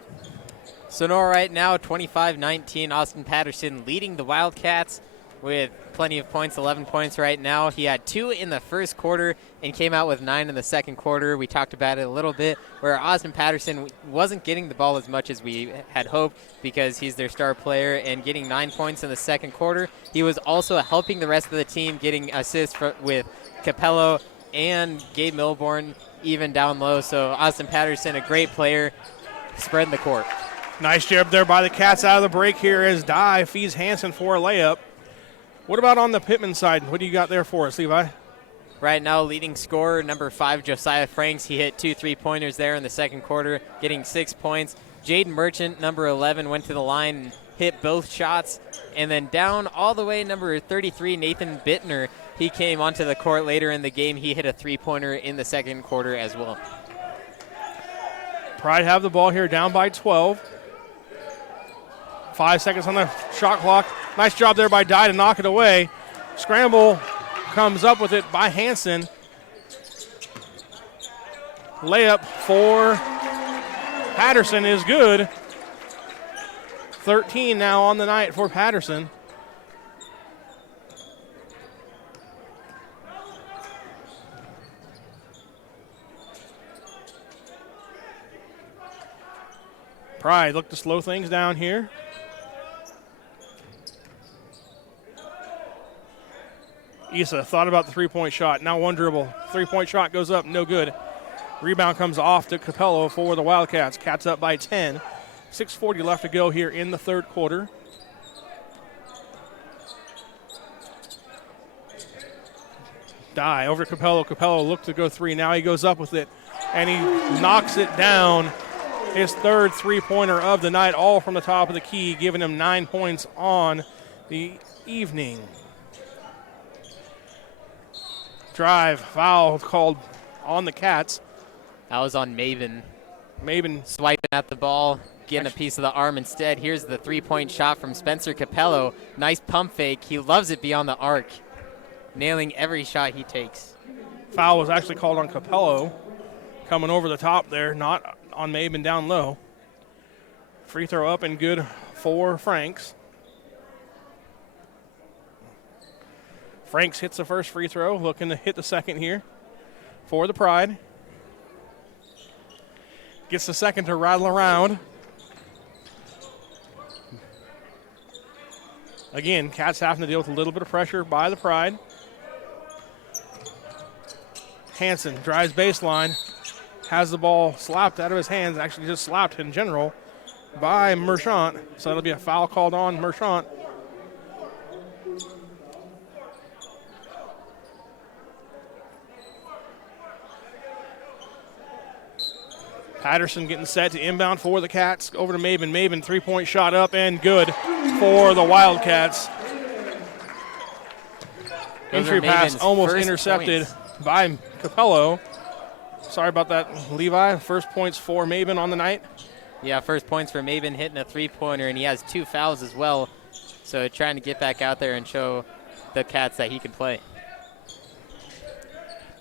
Sonora right now 25-19. Austin Patterson leading the Wildcats. with plenty of points, 11 points right now. He had 2 in the first quarter and came out with 9 in the second quarter. We talked about it a little bit, where Austin Patterson wasn't getting the ball as much as we had hoped because he's their star player, and getting 9 points in the second quarter. He was also helping the rest of the team, getting assists with Capello and Gabe Milborn even down low. So Austin Patterson, a great player, spreading the court. Nice job there by the Cats out of the break here as Dye feeds Hansen for a layup. What about on the Pitman side? What do you got there for us, Levi? Right now, leading scorer, number 5, Josiah Franks. He hit 2 3-pointers there in the second quarter, getting 6 points. Jaden Merchant, number 11, went to the line and hit both shots. And then down all the way, number 33, Nathan Bittner. He came onto the court later in the game. He hit a 3-pointer in the second quarter as well. Pride have the ball here, down by 12. 5 seconds on the shot clock. Nice job there by Dye to knock it away. Scramble comes up with it by Hansen. Layup for Patterson is good. 13 now on the night for Patterson. Pride look to slow things down here. Issa thought about the three-point shot. Now one dribble. Three-point shot goes up, no good. Rebound comes off to Capello for the Wildcats. Cats up by 10. 6:40 left to go here in the third quarter. Dye over to Capello. Capello looked to go 3. Now he goes up with it, and he knocks it down. His third three-pointer of the night, all from the top of the key, giving him 9 points on the evening. Drive, foul called on the Cats. That was on Maven. Maven swiping at the ball, getting a piece of the arm instead. Here's the three-point shot from Spencer Capello. Nice pump fake. He loves it beyond the arc, nailing every shot he takes. Foul was actually called on Capello, coming over the top there, not on Maven down low. Free throw up and good for Franks. Franks hits the first free throw, looking to hit the second here for the Pride. Gets the second to rattle around. Again, Cats having to deal with a little bit of pressure by the Pride. Hansen drives baseline, has the ball slapped out of his hands, actually just slapped in general by Merchant. So it'll be a foul called on Merchant. Patterson getting set to inbound for the Cats. Over to Maven. Maven, three-point shot up and good for the Wildcats. Entry pass almost intercepted by Capello. Sorry about that, Levi. First points for Maven on the night. Yeah, first points for Maven, hitting a three-pointer, and he has 2 fouls as well. So trying to get back out there and show the Cats that he can play.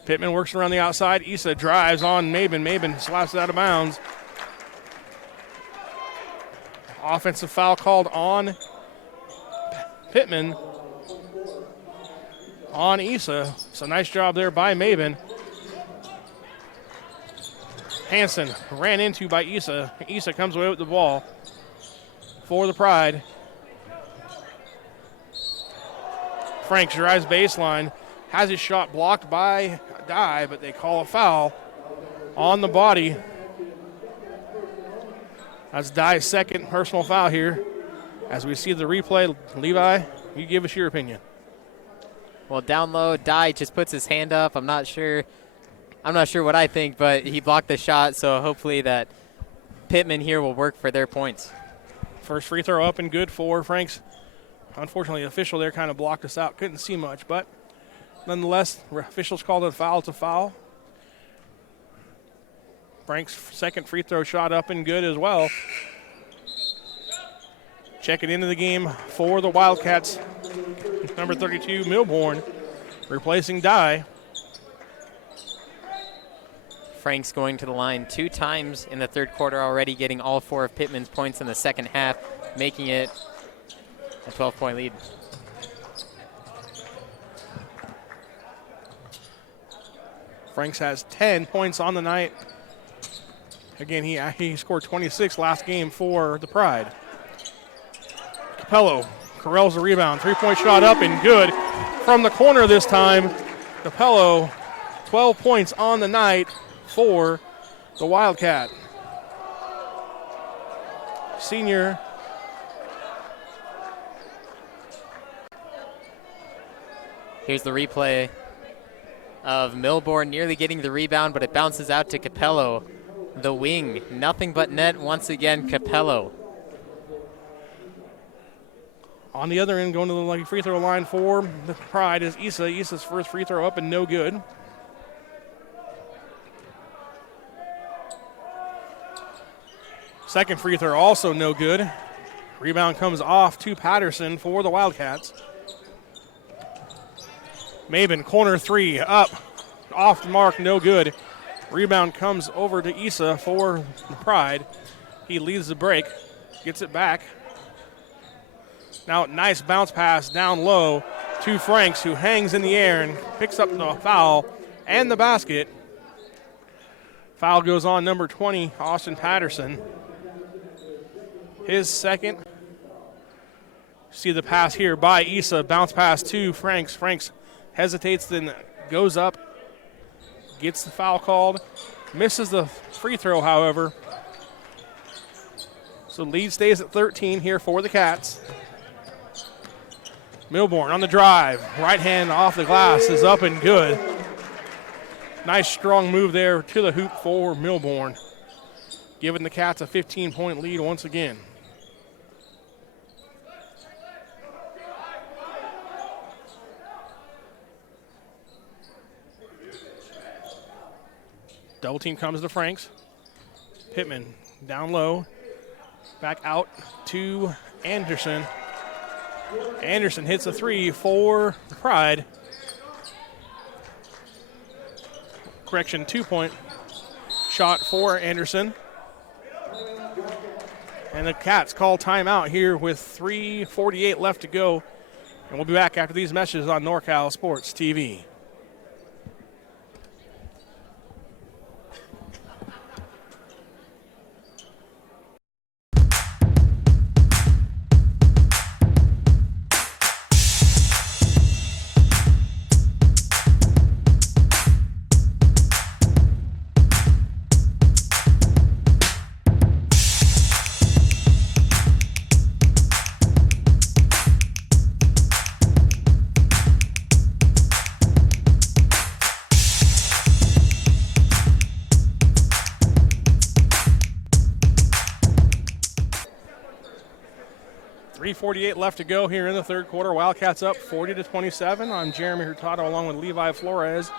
Pitman works around the outside. Issa drives on Maven. Maven slaps it out of bounds. Offensive foul called on Pitman. On Issa. So nice job there by Maven. Hansen ran into by Issa. Issa comes away with the ball for the Pride. Franks drives baseline. Has his shot blocked by Dye, but they call a foul on the body. That's Dye's second personal foul here. As we see the replay, Levi, you give us your opinion. Well, down low, Dye just puts his hand up. I'm not sure what I think, but he blocked the shot, so hopefully that Pitman here will work for their points. First free throw up and good for Franks. Unfortunately, the official there kind of blocked us out. Couldn't see much, but nonetheless, officials called it a foul. It's a foul. Frank's second free throw shot up and good as well. Checking into the game for the Wildcats, number 32, Milborn, replacing Dye. Frank's going to the line 2 times in the third quarter already, getting all 4 of Pitman's points in the second half, making it a 12-point lead. Franks has 10 points on the night. Again, he scored 26 last game for the Pride. Capello corrals the rebound. 3-point shot up and good from the corner this time. Capello, 12 points on the night for the Wildcat. Senior. Here's the replay of Milbourne nearly getting the rebound, but it bounces out to Capello. The wing, nothing but net once again, Capello. On the other end, going to the lucky free throw line for the Pride is Issa. Issa's first free throw up and no good. Second free throw also no good. Rebound comes off to Patterson for the Wildcats. Mabin, corner three, up, off the mark, no good. Rebound comes over to Issa for the Pride. He leads the break, gets it back. Now, nice bounce pass down low to Franks, who hangs in the air and picks up the foul and the basket. Foul goes on number 20, Austin Patterson. His second. See the pass here by Issa. Bounce pass to Franks. Franks hesitates, then goes up, gets the foul called, misses the free throw, however. So lead stays at 13 here for the Cats. Milbourne on the drive. Right hand off the glass is up and good. Nice strong move there to the hoop for Milbourne, giving the Cats a 15-point lead once again. Double team comes to Franks. Pitman down low. Back out to Anderson. Anderson hits a three for the Pride. Correction, 2-point shot for Anderson. And the Cats call timeout here with 3:48 left to go. And we'll be back after these messages on NorCal Sports TV. .48 left to go here in the third quarter. Wildcats up 40-27. I'm Jeremy Hurtado along with Levi Flores,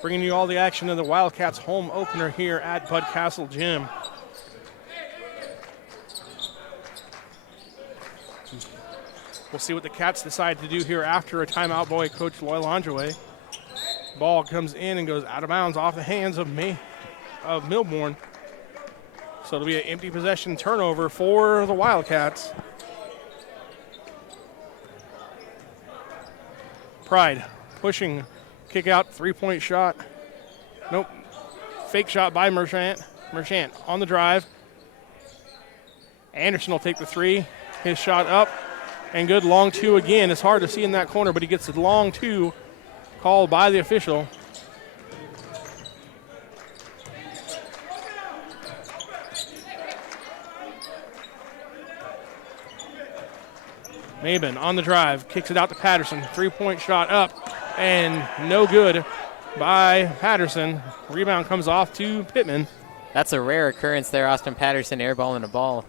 bringing you all the action of the Wildcats home opener here at Bud Castle Gym. We'll see what the Cats decide to do here after a timeout by Coach Loy Landreau. Ball comes in and goes out of bounds off the hands of Milbourne. So it'll be an empty possession turnover for the Wildcats. Pride pushing, kick out, 3-point shot. Nope. Fake shot by Merchant. Merchant on the drive. Anderson will take the three. His shot up and good. Long two again. It's hard to see in that corner, but he gets the long two called by the official. Mabin on the drive, kicks it out to Patterson. 3-point shot up and no good by Patterson. Rebound comes off to Pitman. That's a rare occurrence there, Austin Patterson airballing a ball.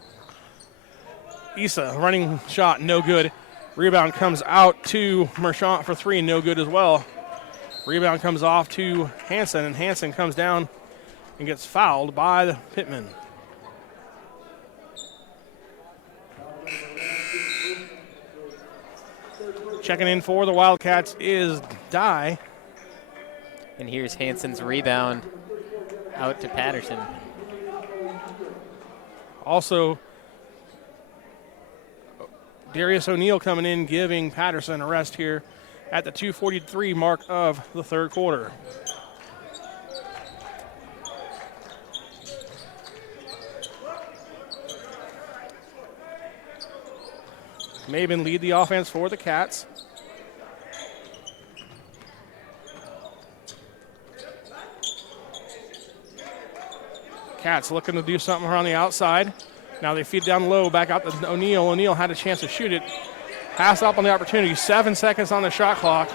Issa running shot, no good. Rebound comes out to Merchant for three, no good as well. Rebound comes off to Hansen, and Hansen comes down and gets fouled by the Pitman. Checking in for the Wildcats is Dye. And here's Hansen's rebound out to Patterson. Also, Darius O'Neal coming in, giving Patterson a rest here at the 2:43 mark of the third quarter. Maben lead the offense for the Cats. Cats looking to do something around the outside. Now they feed down low, back out to O'Neal. O'Neal had a chance to shoot it. Pass up on the opportunity. 7 seconds on the shot clock.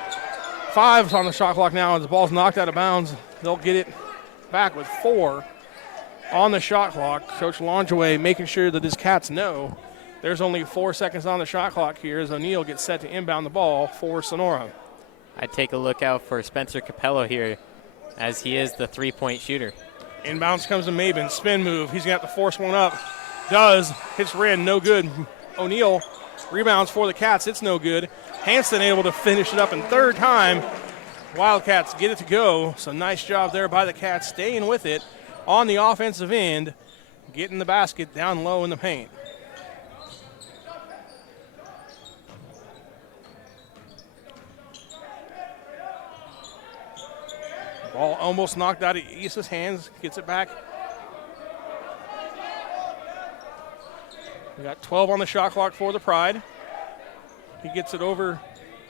5 on the shot clock now as the ball's knocked out of bounds. They'll get it back with 4 on the shot clock. Coach Lingerie making sure that his Cats know there's only 4 seconds on the shot clock here as O'Neal gets set to inbound the ball for Sonora. I'd take a look out for Spencer Capello here as he is the three-point shooter. Inbounds comes to Maben. Spin move. He's going to have to force one up. Does. Hits Rin. No good. O'Neal rebounds for the Cats. It's no good. Hanson able to finish it up in third time. Wildcats get it to go. So nice job there by the Cats staying with it on the offensive end, getting the basket down low in the paint. Ball almost knocked out of Issa's hands. Gets it back. We got 12 on the shot clock for the Pride. He gets it over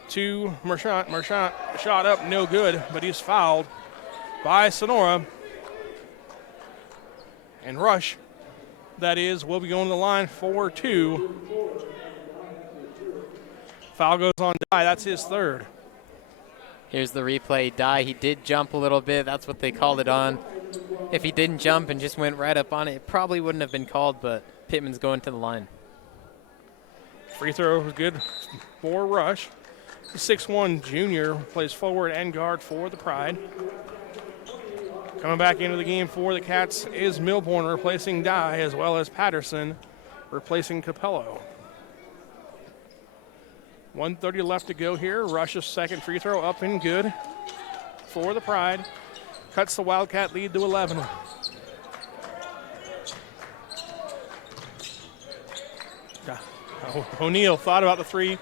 to Merchant. Merchant shot up, no good, but he's fouled by Sonora. And Rush, that is, will be going to the line for 2. Foul goes on Dye. That's his third. Here's the replay. Dye, he did jump a little bit. That's what they called it on. If he didn't jump and just went right up on it, it probably wouldn't have been called, but Pitman's going to the line. Free throw was good for Rush. The 6'1 junior plays forward and guard for the Pride. Coming back into the game for the Cats is Milborn replacing Dye, as well as Patterson replacing Capello. 1:30 left to go here. Rush's second free throw up and good for the Pride. Cuts the Wildcat lead to 11. O'Neal thought about the three.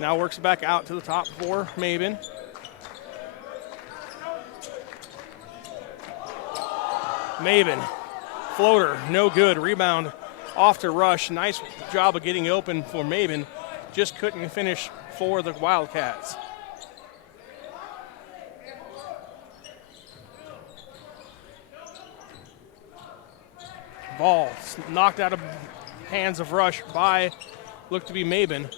Now works back out to the top for Maben. Maben, floater, no good. Rebound off to Rush. Nice job of getting open for Maben. Just couldn't finish for the Wildcats. Ball knocked out of hands of Rush by, looked to be Maben.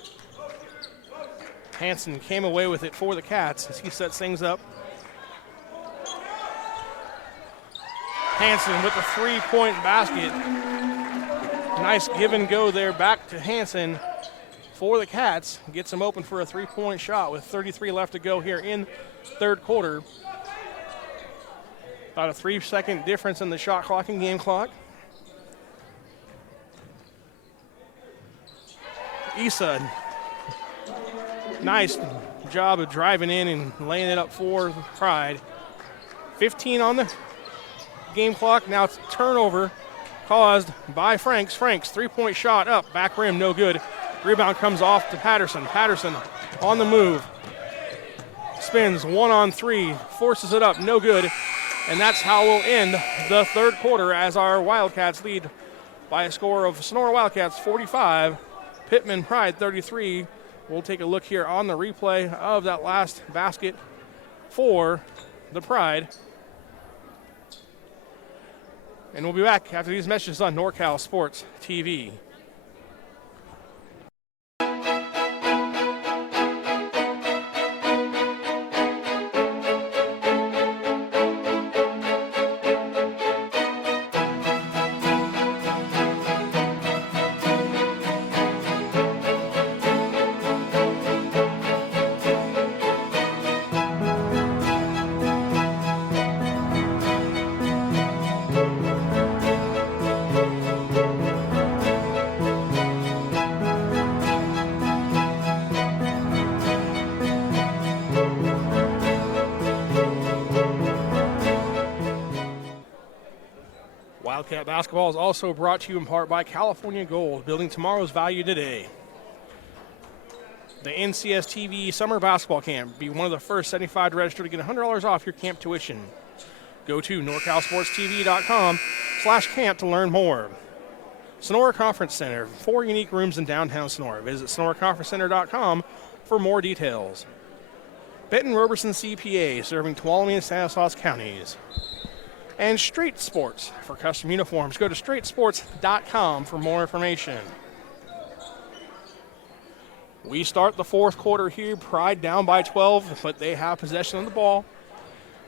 Hanson came away with it for the Cats as he sets things up. Hanson with the three-point basket. Nice give and go there back to Hanson for the Cats. Gets him open for a three-point shot with 33 left to go here in third quarter. About a 3-second difference in the shot clock and game clock. Issa, nice job of driving in and laying it up for Pride. 15 on the game clock. Now it's a turnover caused by Franks. Franks, three-point shot up, back rim, no good. Rebound comes off to Patterson. Patterson on the move. Spins 1-on-3, forces it up, no good. And that's how we'll end the third quarter as our Wildcats lead by a score of Sonora Wildcats 45, Pitman Pride 33. We'll take a look here on the replay of that last basket for the Pride. And we'll be back after these messages on NorCal Sports TV. Wildcat basketball is also brought to you in part by California Gold, building tomorrow's value today. The NCSTV Summer Basketball Camp. Be one of the first 75 to register to get $100 off your camp tuition. Go to NorCalSportsTV.com/camp to learn more. Sonora Conference Center, 4 unique rooms in downtown Sonora. Visit sonoraconferencecenter.com for more details. Benton Roberson CPA, serving Tuolumne and Stanislaus counties. And Straight Sports for custom uniforms. Go to straightsports.com for more information. We start the fourth quarter here. Pride down by 12, but they have possession of the ball.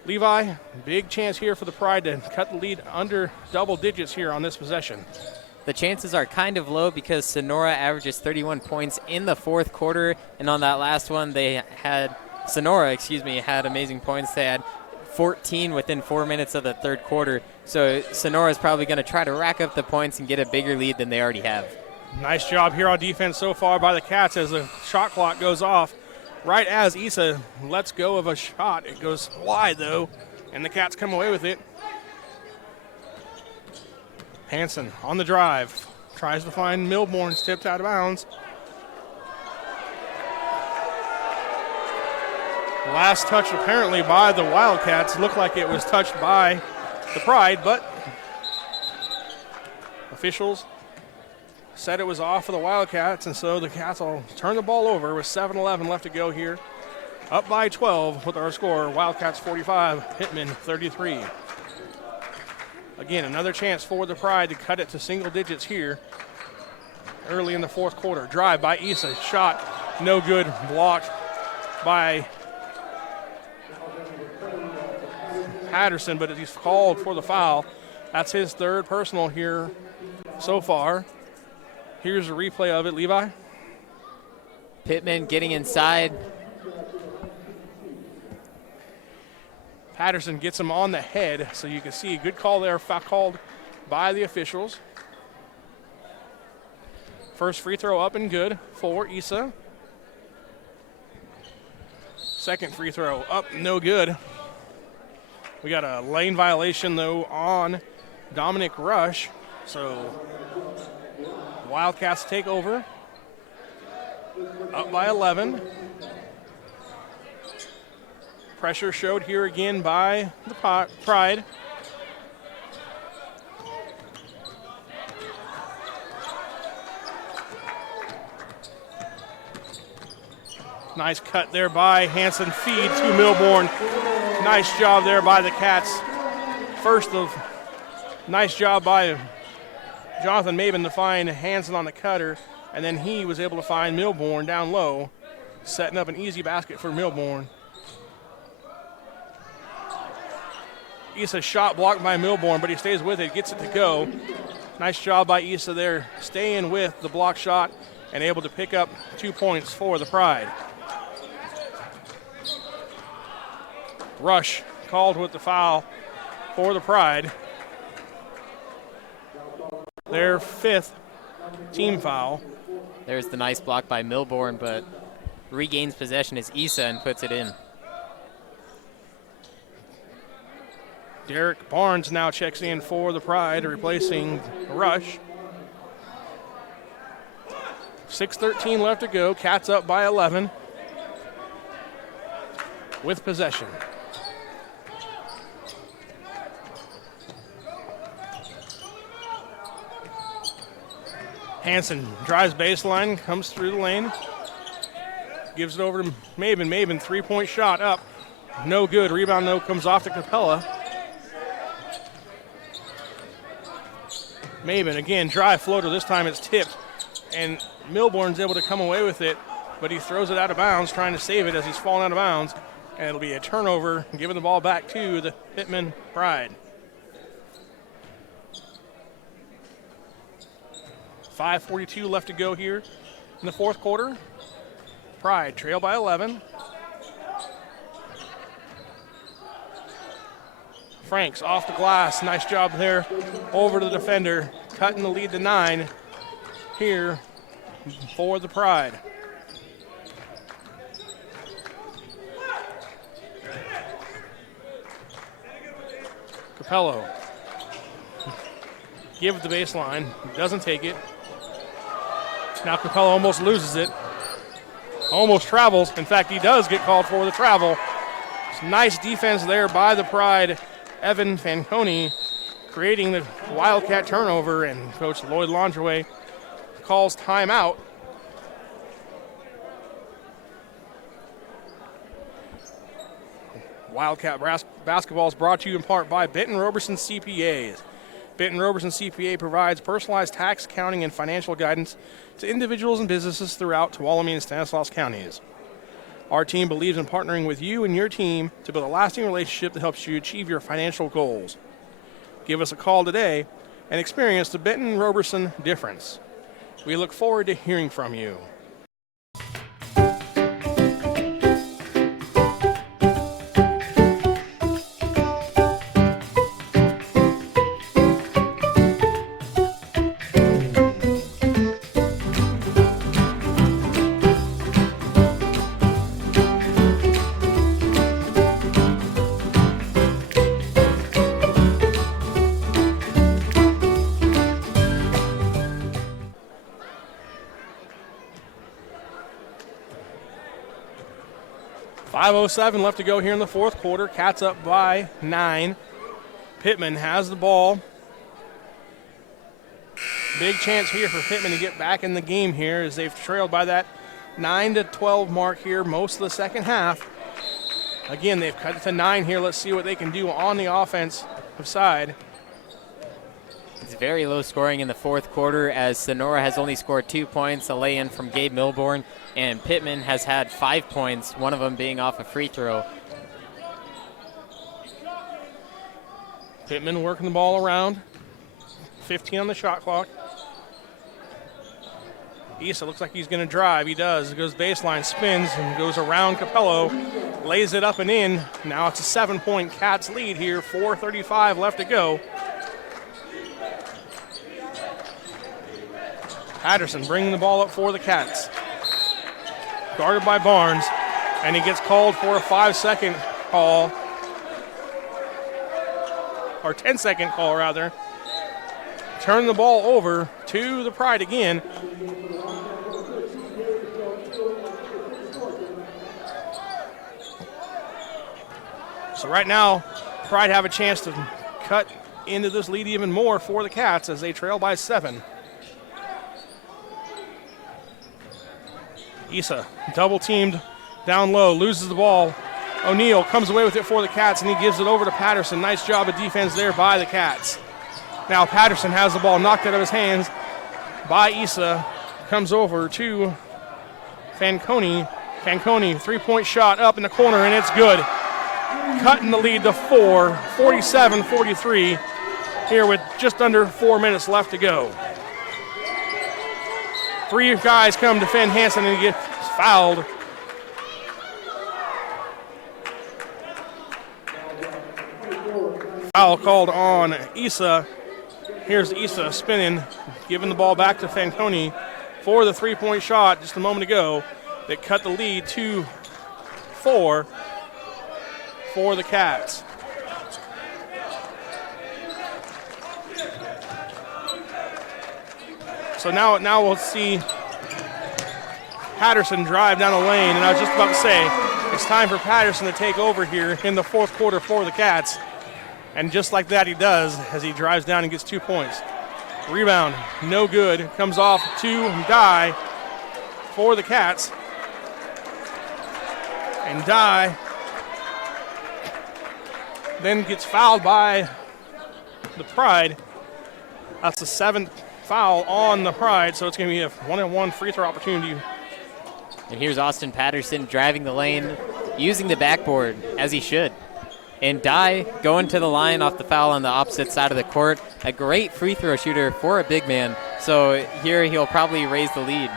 Levi, big chance here for the Pride to cut the lead under double digits here on this possession. The chances are kind of low because Sonora averages 31 points in the fourth quarter, and on that last one, Sonora had amazing points. They had 14 within 4 minutes of the third quarter. So Sonora is probably going to try to rack up the points and get a bigger lead than they already have. Nice job here on defense so far by the Cats as the shot clock goes off. Right as Issa lets go of a shot, it goes wide though, and the Cats come away with it. Hansen on the drive, tries to find Milborn's tipped out of bounds. Last touch apparently by the Wildcats. Looked like it was touched by the Pride, but officials said it was off for the Wildcats, and so the Cats will turn the ball over with 7:11 left to go here. Up by 12 with our score, Wildcats 45, Pitman 33. Again, another chance for the Pride to cut it to single digits here early in the fourth quarter. Drive by Issa, shot no good, blocked by Patterson, but he's called for the foul. That's his third personal here so far. Here's a replay of it, Levi. Pitman getting inside. Patterson gets him on the head, so you can see a good call there, foul called by the officials. First free throw up and good for Issa. Second free throw up, no good. We got a lane violation, though, on Dominic Rush. So Wildcats take over. Up by 11. Pressure showed here again by the Pride. Nice cut there by Hansen. Feed to Milborn. Nice job there by the Cats. Nice job by Jonathan Maben to find Hansen on the cutter, and then he was able to find Milborn down low, setting up an easy basket for Milborn. Issa shot blocked by Milborn, but he stays with it, gets it to go. Nice job by Issa there, staying with the block shot and able to pick up 2 points for the Pride. Rush called with the foul for the Pride. Their 5th team foul. There's the nice block by Milborn, but regains possession as Issa and puts it in. Derek Barnes now checks in for the Pride, replacing Rush. 6:13 left to go. Cats up by 11 with possession. Hansen drives baseline, comes through the lane, gives it over to Maben. Maben, three-point shot up. No good. Rebound, no, comes off to Capella. Maben, again, drive floater. This time it's tipped, and Milborn's able to come away with it, but he throws it out of bounds, trying to save it as he's falling out of bounds, and it'll be a turnover, giving the ball back to the Pitman Pride. 5:42 left to go here in the fourth quarter. Pride trail by 11. Franks off the glass. Nice job there over to the defender. Cutting the lead to 9 here for the Pride. Capello. Give the baseline. Doesn't take it. Now Capello almost loses it. Almost travels. In fact, he does get called for the travel. Nice defense there by the Pride. Evan Fanconi creating the Wildcat turnover, and Coach Lloyd Lingerie calls timeout. Wildcat basketball is brought to you in part by Benton Roberson CPA. Benton Roberson CPA provides personalized tax, accounting, and financial guidance to individuals and businesses throughout Tuolumne and Stanislaus counties. Our team believes in partnering with you and your team to build a lasting relationship that helps you achieve your financial goals. Give us a call today and experience the Benton Roberson difference. We look forward to hearing from you. .507 left to go here in the fourth quarter. Cats up by 9. Pitman has the ball. Big chance here for Pitman to get back in the game here as they've trailed by that 9-12 mark here most of the second half. Again, they've cut it to 9 here. Let's see what they can do on the offensive side. It's very low scoring in the fourth quarter as Sonora has only scored 2 points, a lay-in from Gabe Milborn, and Pitman has had 5 points, one of them being off a free throw. Pitman working the ball around. 15 on the shot clock. Issa looks like he's going to drive. He does. He goes baseline, spins, and goes around Capello. Lays it up and in. Now it's a 7-point Cats lead here. 4:35 left to go. Patterson bringing the ball up for the Cats. Guarded by Barnes, and he gets called for a 5-second call, or 10-second call rather. Turn the ball over to the Pride again. So right now, Pride have a chance to cut into this lead even more for the Cats as they trail by 7. Issa, double teamed down low, loses the ball. O'Neal comes away with it for the Cats, and he gives it over to Patterson. Nice job of defense there by the Cats. Now Patterson has the ball knocked out of his hands by Issa. Comes over to Fanconi. Fanconi, 3-point shot up in the corner, and it's good. Cutting the lead to 4, 47-43 here with just under 4 minutes left to go. 3 guys come defend Hanson, and he gets fouled. Foul called on Issa. Here's Issa spinning, giving the ball back to Fanconi for the 3-point shot just a moment ago that cut the lead to 4 for the Cats. So now we'll see Patterson drive down the lane, and I was just about to say, it's time for Patterson to take over here in the fourth quarter for the Cats. And just like that he does as he drives down and gets 2 points. Rebound, no good, comes off to Dye for the Cats. And Dye then gets fouled by the Pride. That's the 7th foul on the Pride, so it's going to be a 1-on-1 free throw opportunity. And here's Austin Patterson driving the lane, using the backboard, as he should. And Dye going to the line off the foul on the opposite side of the court. A great free throw shooter for a big man. So here he'll probably raise the lead.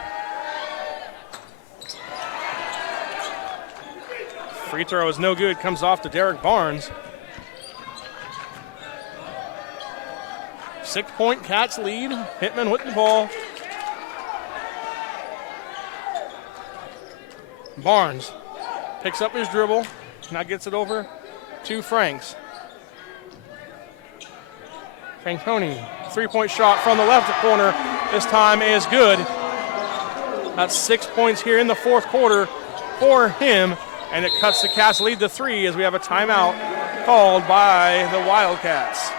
Free throw is no good, comes off to Derek Barnes. 6-point Cats lead. Pitman with the ball. Barnes picks up his dribble, now gets it over to Franks. Fanconi, 3-point shot from the left corner. This time is good. That's 6 points here in the fourth quarter for him, and it cuts the Cats lead to 3 as we have a timeout called by the Wildcats.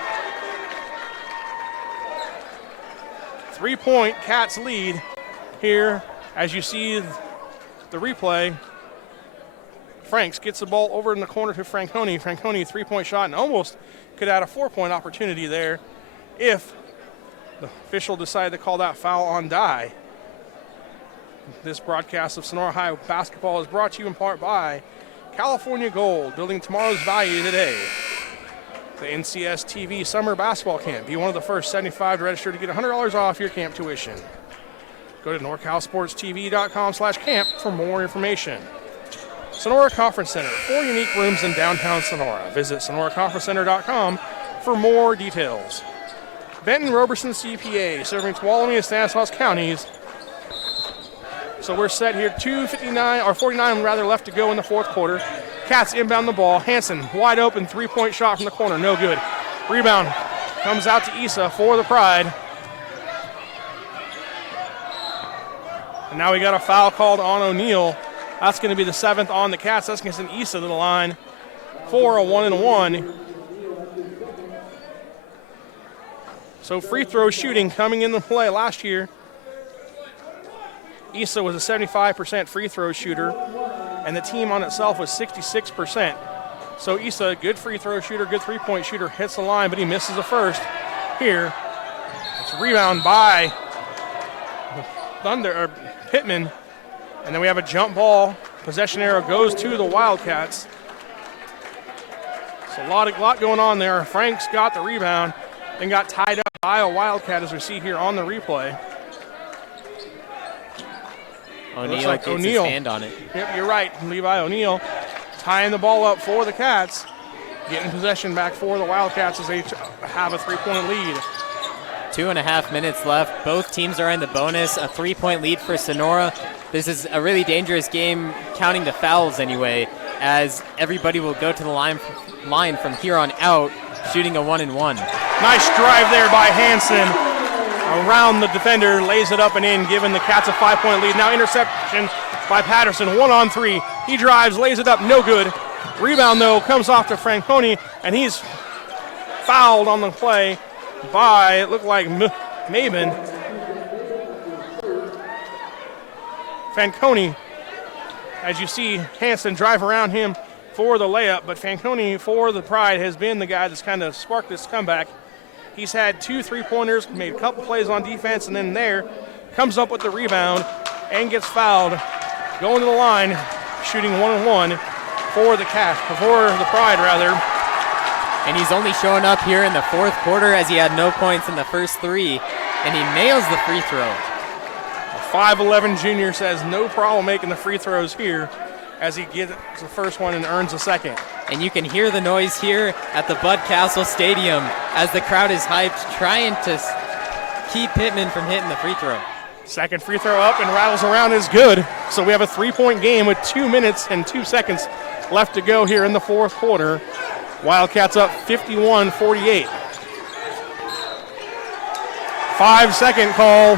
3-point Cats lead here as you see the replay. Franks gets the ball over in the corner to Franconi. Franconi, 3-point shot, and almost could add a 4-point opportunity there if the official decided to call that foul on Dye. This broadcast of Sonora High basketball is brought to you in part by California Gold, building tomorrow's value today. The NCS TV Summer Basketball Camp. Be one of the first 75 to register to get $100 off your camp tuition. Go to NorCalSportsTV.com/camp for more information. Sonora Conference Center, 4 unique rooms in downtown Sonora. Visit SonoraConferenceCenter.com for more details. Benton Roberson CPA, serving Tuolumne and Stanislaus counties. So we're set here, 49 left to go in the fourth quarter. Cats inbound the ball. Hansen, wide open, 3-point shot from the corner, no good. Rebound comes out to Issa for the Pride. And now we got a foul called on O'Neal. That's going to be the 7th on the Cats. That's going to send Issa to the line for a 1-and-1. So free throw shooting coming into play last year. Issa was a 75% free throw shooter, and the team on itself was 66%. So Issa, good free throw shooter, good 3-point shooter, hits the line, but he misses the first. Here, it's a rebound by Pitman. And then we have a jump ball. Possession arrow goes to the Wildcats. So a lot going on there. Franks got the rebound, then got tied up by a Wildcat, as we see here on the replay. O'Neal gets his hand on it. Yep, you're right. Levi O'Neal tying the ball up for the Cats, getting possession back for the Wildcats as they have a 3-point lead. 2.5 minutes left. Both teams are in the bonus. A 3-point lead for Sonora. This is a really dangerous game, counting the fouls anyway, as everybody will go to the line from here on out, shooting a 1-and-1. Nice drive there by Hansen. Around the defender, lays it up and in, giving the Cats a 5-point lead. Now interception by Patterson, 1-on-3. He drives, lays it up, no good. Rebound, though, comes off to Franconi, and he's fouled on the play by, it looked like Mabin. Fanconi, as you see Hansen drive around him for the layup, but Fanconi for the Pride has been the guy that's kind of sparked this comeback. He's had 2 3-pointers, made a couple plays on defense, and then comes up with the rebound and gets fouled. Going to the line, shooting 1-and-1 for the Pride, rather. And he's only showing up here in the fourth quarter, as he had no points in the first 3, and he nails the free throw. A 5'11 junior says no problem making the free throws here as he gets the first one and earns a second. And you can hear the noise here at the Bud Castle Stadium as the crowd is hyped, trying to keep Pitman from hitting the free throw. Second free throw up and rattles around is good. So we have a 3-point game with 2 minutes and 2 seconds left to go here in the fourth quarter. Wildcats up 51-48. 5-second call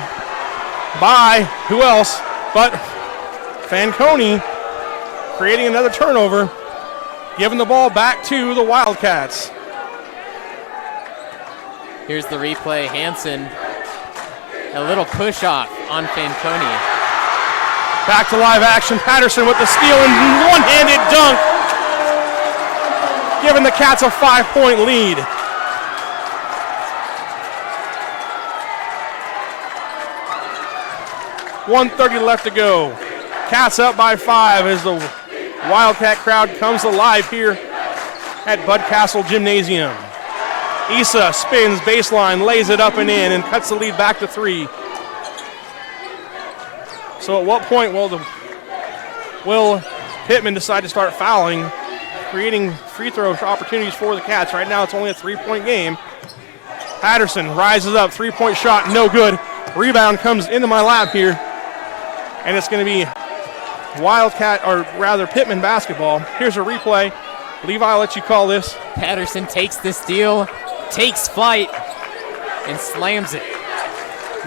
by who else but Fanconi, creating another turnover, giving the ball back to the Wildcats. Here's the replay. Hansen, a little push off on Fanconi. Back to live action. Patterson with the steal and one-handed dunk, giving the Cats a 5-point lead. .130 left to go. Cats up by 5 as the Wildcat crowd comes alive here at Bud Castle Gymnasium. Issa spins baseline, lays it up and in, and cuts the lead back to 3. So at what point will Pitman decide to start fouling, creating free throw opportunities for the Cats? Right now it's only a 3-point game. Patterson rises up, 3-point shot, no good. Rebound comes into my lap here, and it's going to be Pitman basketball. Here's a replay. Levi, I'll let you call this. Patterson takes the steal, takes flight, and slams it.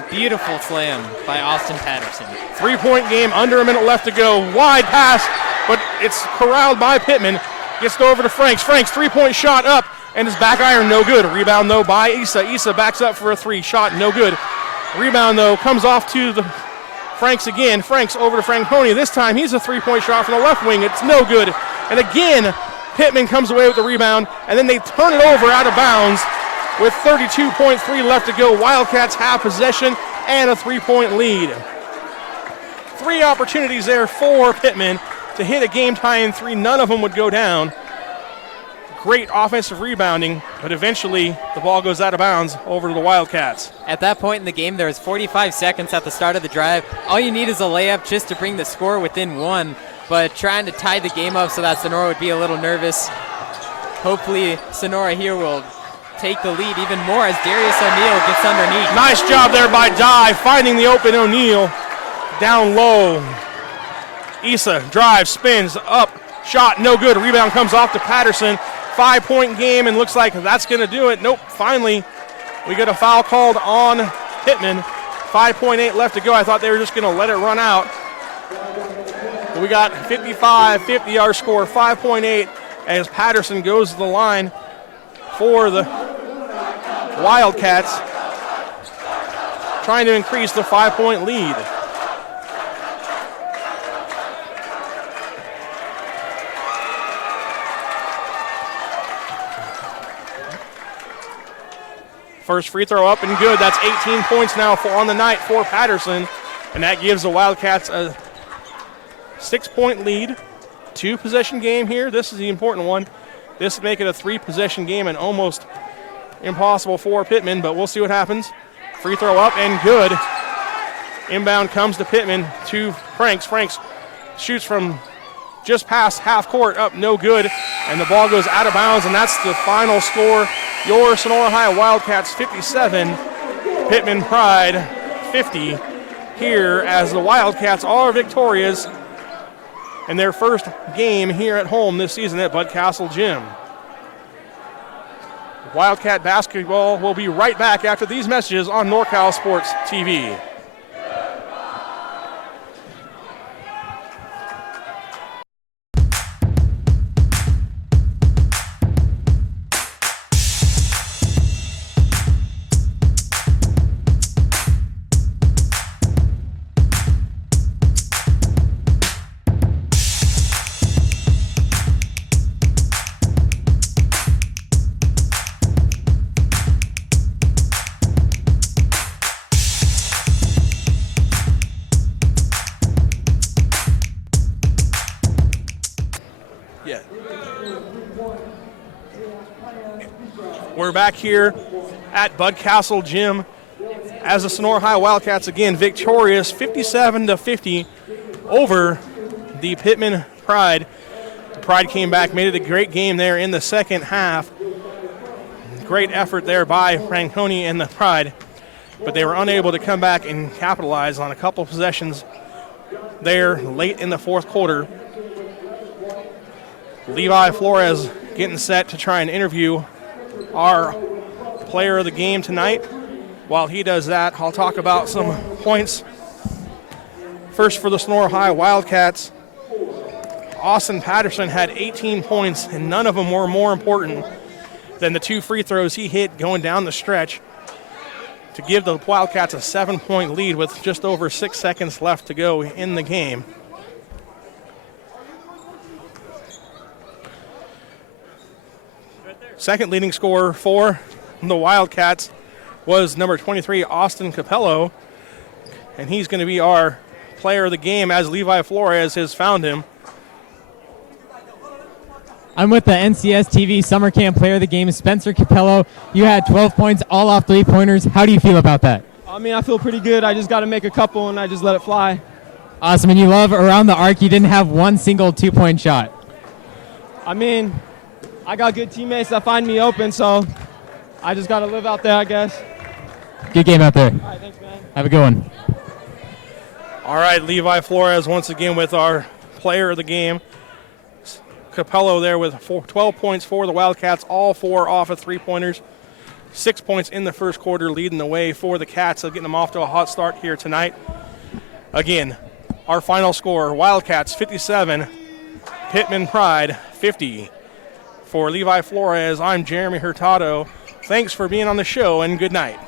Beautiful slam by Austin Patterson. 3-point game, under a minute left to go. Wide pass, but it's corralled by Pitman. Gets it over to Franks. Franks, 3-point shot up, and his back iron, no good. Rebound, though, by Issa. Issa backs up for a 3. Shot, no good. Rebound, though, comes off to the Franks again. Franks over to Franconi. This time he's a three-point shot from the left wing. It's no good. And again, Pitman comes away with the rebound, and then they turn it over out of bounds with 32.3 left to go. Wildcats have possession and a three-point lead. 3 opportunities there for Pitman to hit a game-tying 3. None of them would go down. Great offensive rebounding, but eventually the ball goes out of bounds over to the Wildcats. At that point in the game, there was 45 seconds at the start of the drive. All you need is a layup just to bring the score within 1, but trying to tie the game up so that Sonora would be a little nervous. Hopefully Sonora here will take the lead even more as Darius O'Neal gets underneath. Nice job there by Dye, finding the open O'Neal down low. Issa drives, spins, up, shot, no good. Rebound comes off to Patterson. 5-point game, and looks like that's going to do it. Nope, finally we get a foul called on Pitman. 5.8 left to go. I thought they were just going to let it run out. But we got 55-50 our score, 5.8 as Patterson goes to the line for the Wildcats, trying to increase the 5-point lead. First free throw up and good. That's 18 points now on the night for Patterson, and that gives the Wildcats a 6-point lead. 2-possession game here. This is the important one. This would make it a 3-possession game and almost impossible for Pitman, but we'll see what happens. Free throw up and good. Inbound comes to Pitman to Franks. Franks shoots from just past half court, up no good, and the ball goes out of bounds, and that's the final score. Your Sonora High Wildcats 57, Pitman Pride 50 here as the Wildcats are victorious in their first game here at home this season at Bud Castle Gym. Wildcat basketball will be right back after these messages on NorCal Sports TV. We're back here at Bud Castle Gym as the Sonora High Wildcats again victorious 57-50 over the Pitman Pride. The Pride came back, made it a great game there in the second half. Great effort there by Franconi and the Pride, but they were unable to come back and capitalize on a couple possessions there late in the fourth quarter. Levi Flores getting set to try and interview our player of the game tonight. While he does that, I'll talk about some points. First for the Sonora High Wildcats, Austin Patterson had 18 points, and none of them were more important than the 2 free throws he hit going down the stretch to give the Wildcats a 7-point lead with just over 6 seconds left to go in the game. Second leading scorer for the Wildcats was number 23, Austin Capello, and he's going to be our player of the game as Levi Flores has found him. I'm with the NCS TV Summer Camp Player of the Game, Spencer Capello. You had 12 points, all off three-pointers. How do you feel about that? I mean, I feel pretty good. I just got to make a couple, and I just let it fly. Awesome, and you love around the arc. You didn't have one single 2-point shot. I mean, I got good teammates that find me open, so I just got to live out there, I guess. Good game out there. All right, thanks, man. Have a good one. All right, Levi Flores once again with our player of the game. Capello there with 12 points for the Wildcats, all 4 off of three-pointers. 6 points in the first quarter, leading the way for the Cats, getting them off to a hot start here tonight. Again, our final score, Wildcats 57, Pitman Pride 50. For Levi Flores, I'm Jeremy Hurtado. Thanks for being on the show, and good night.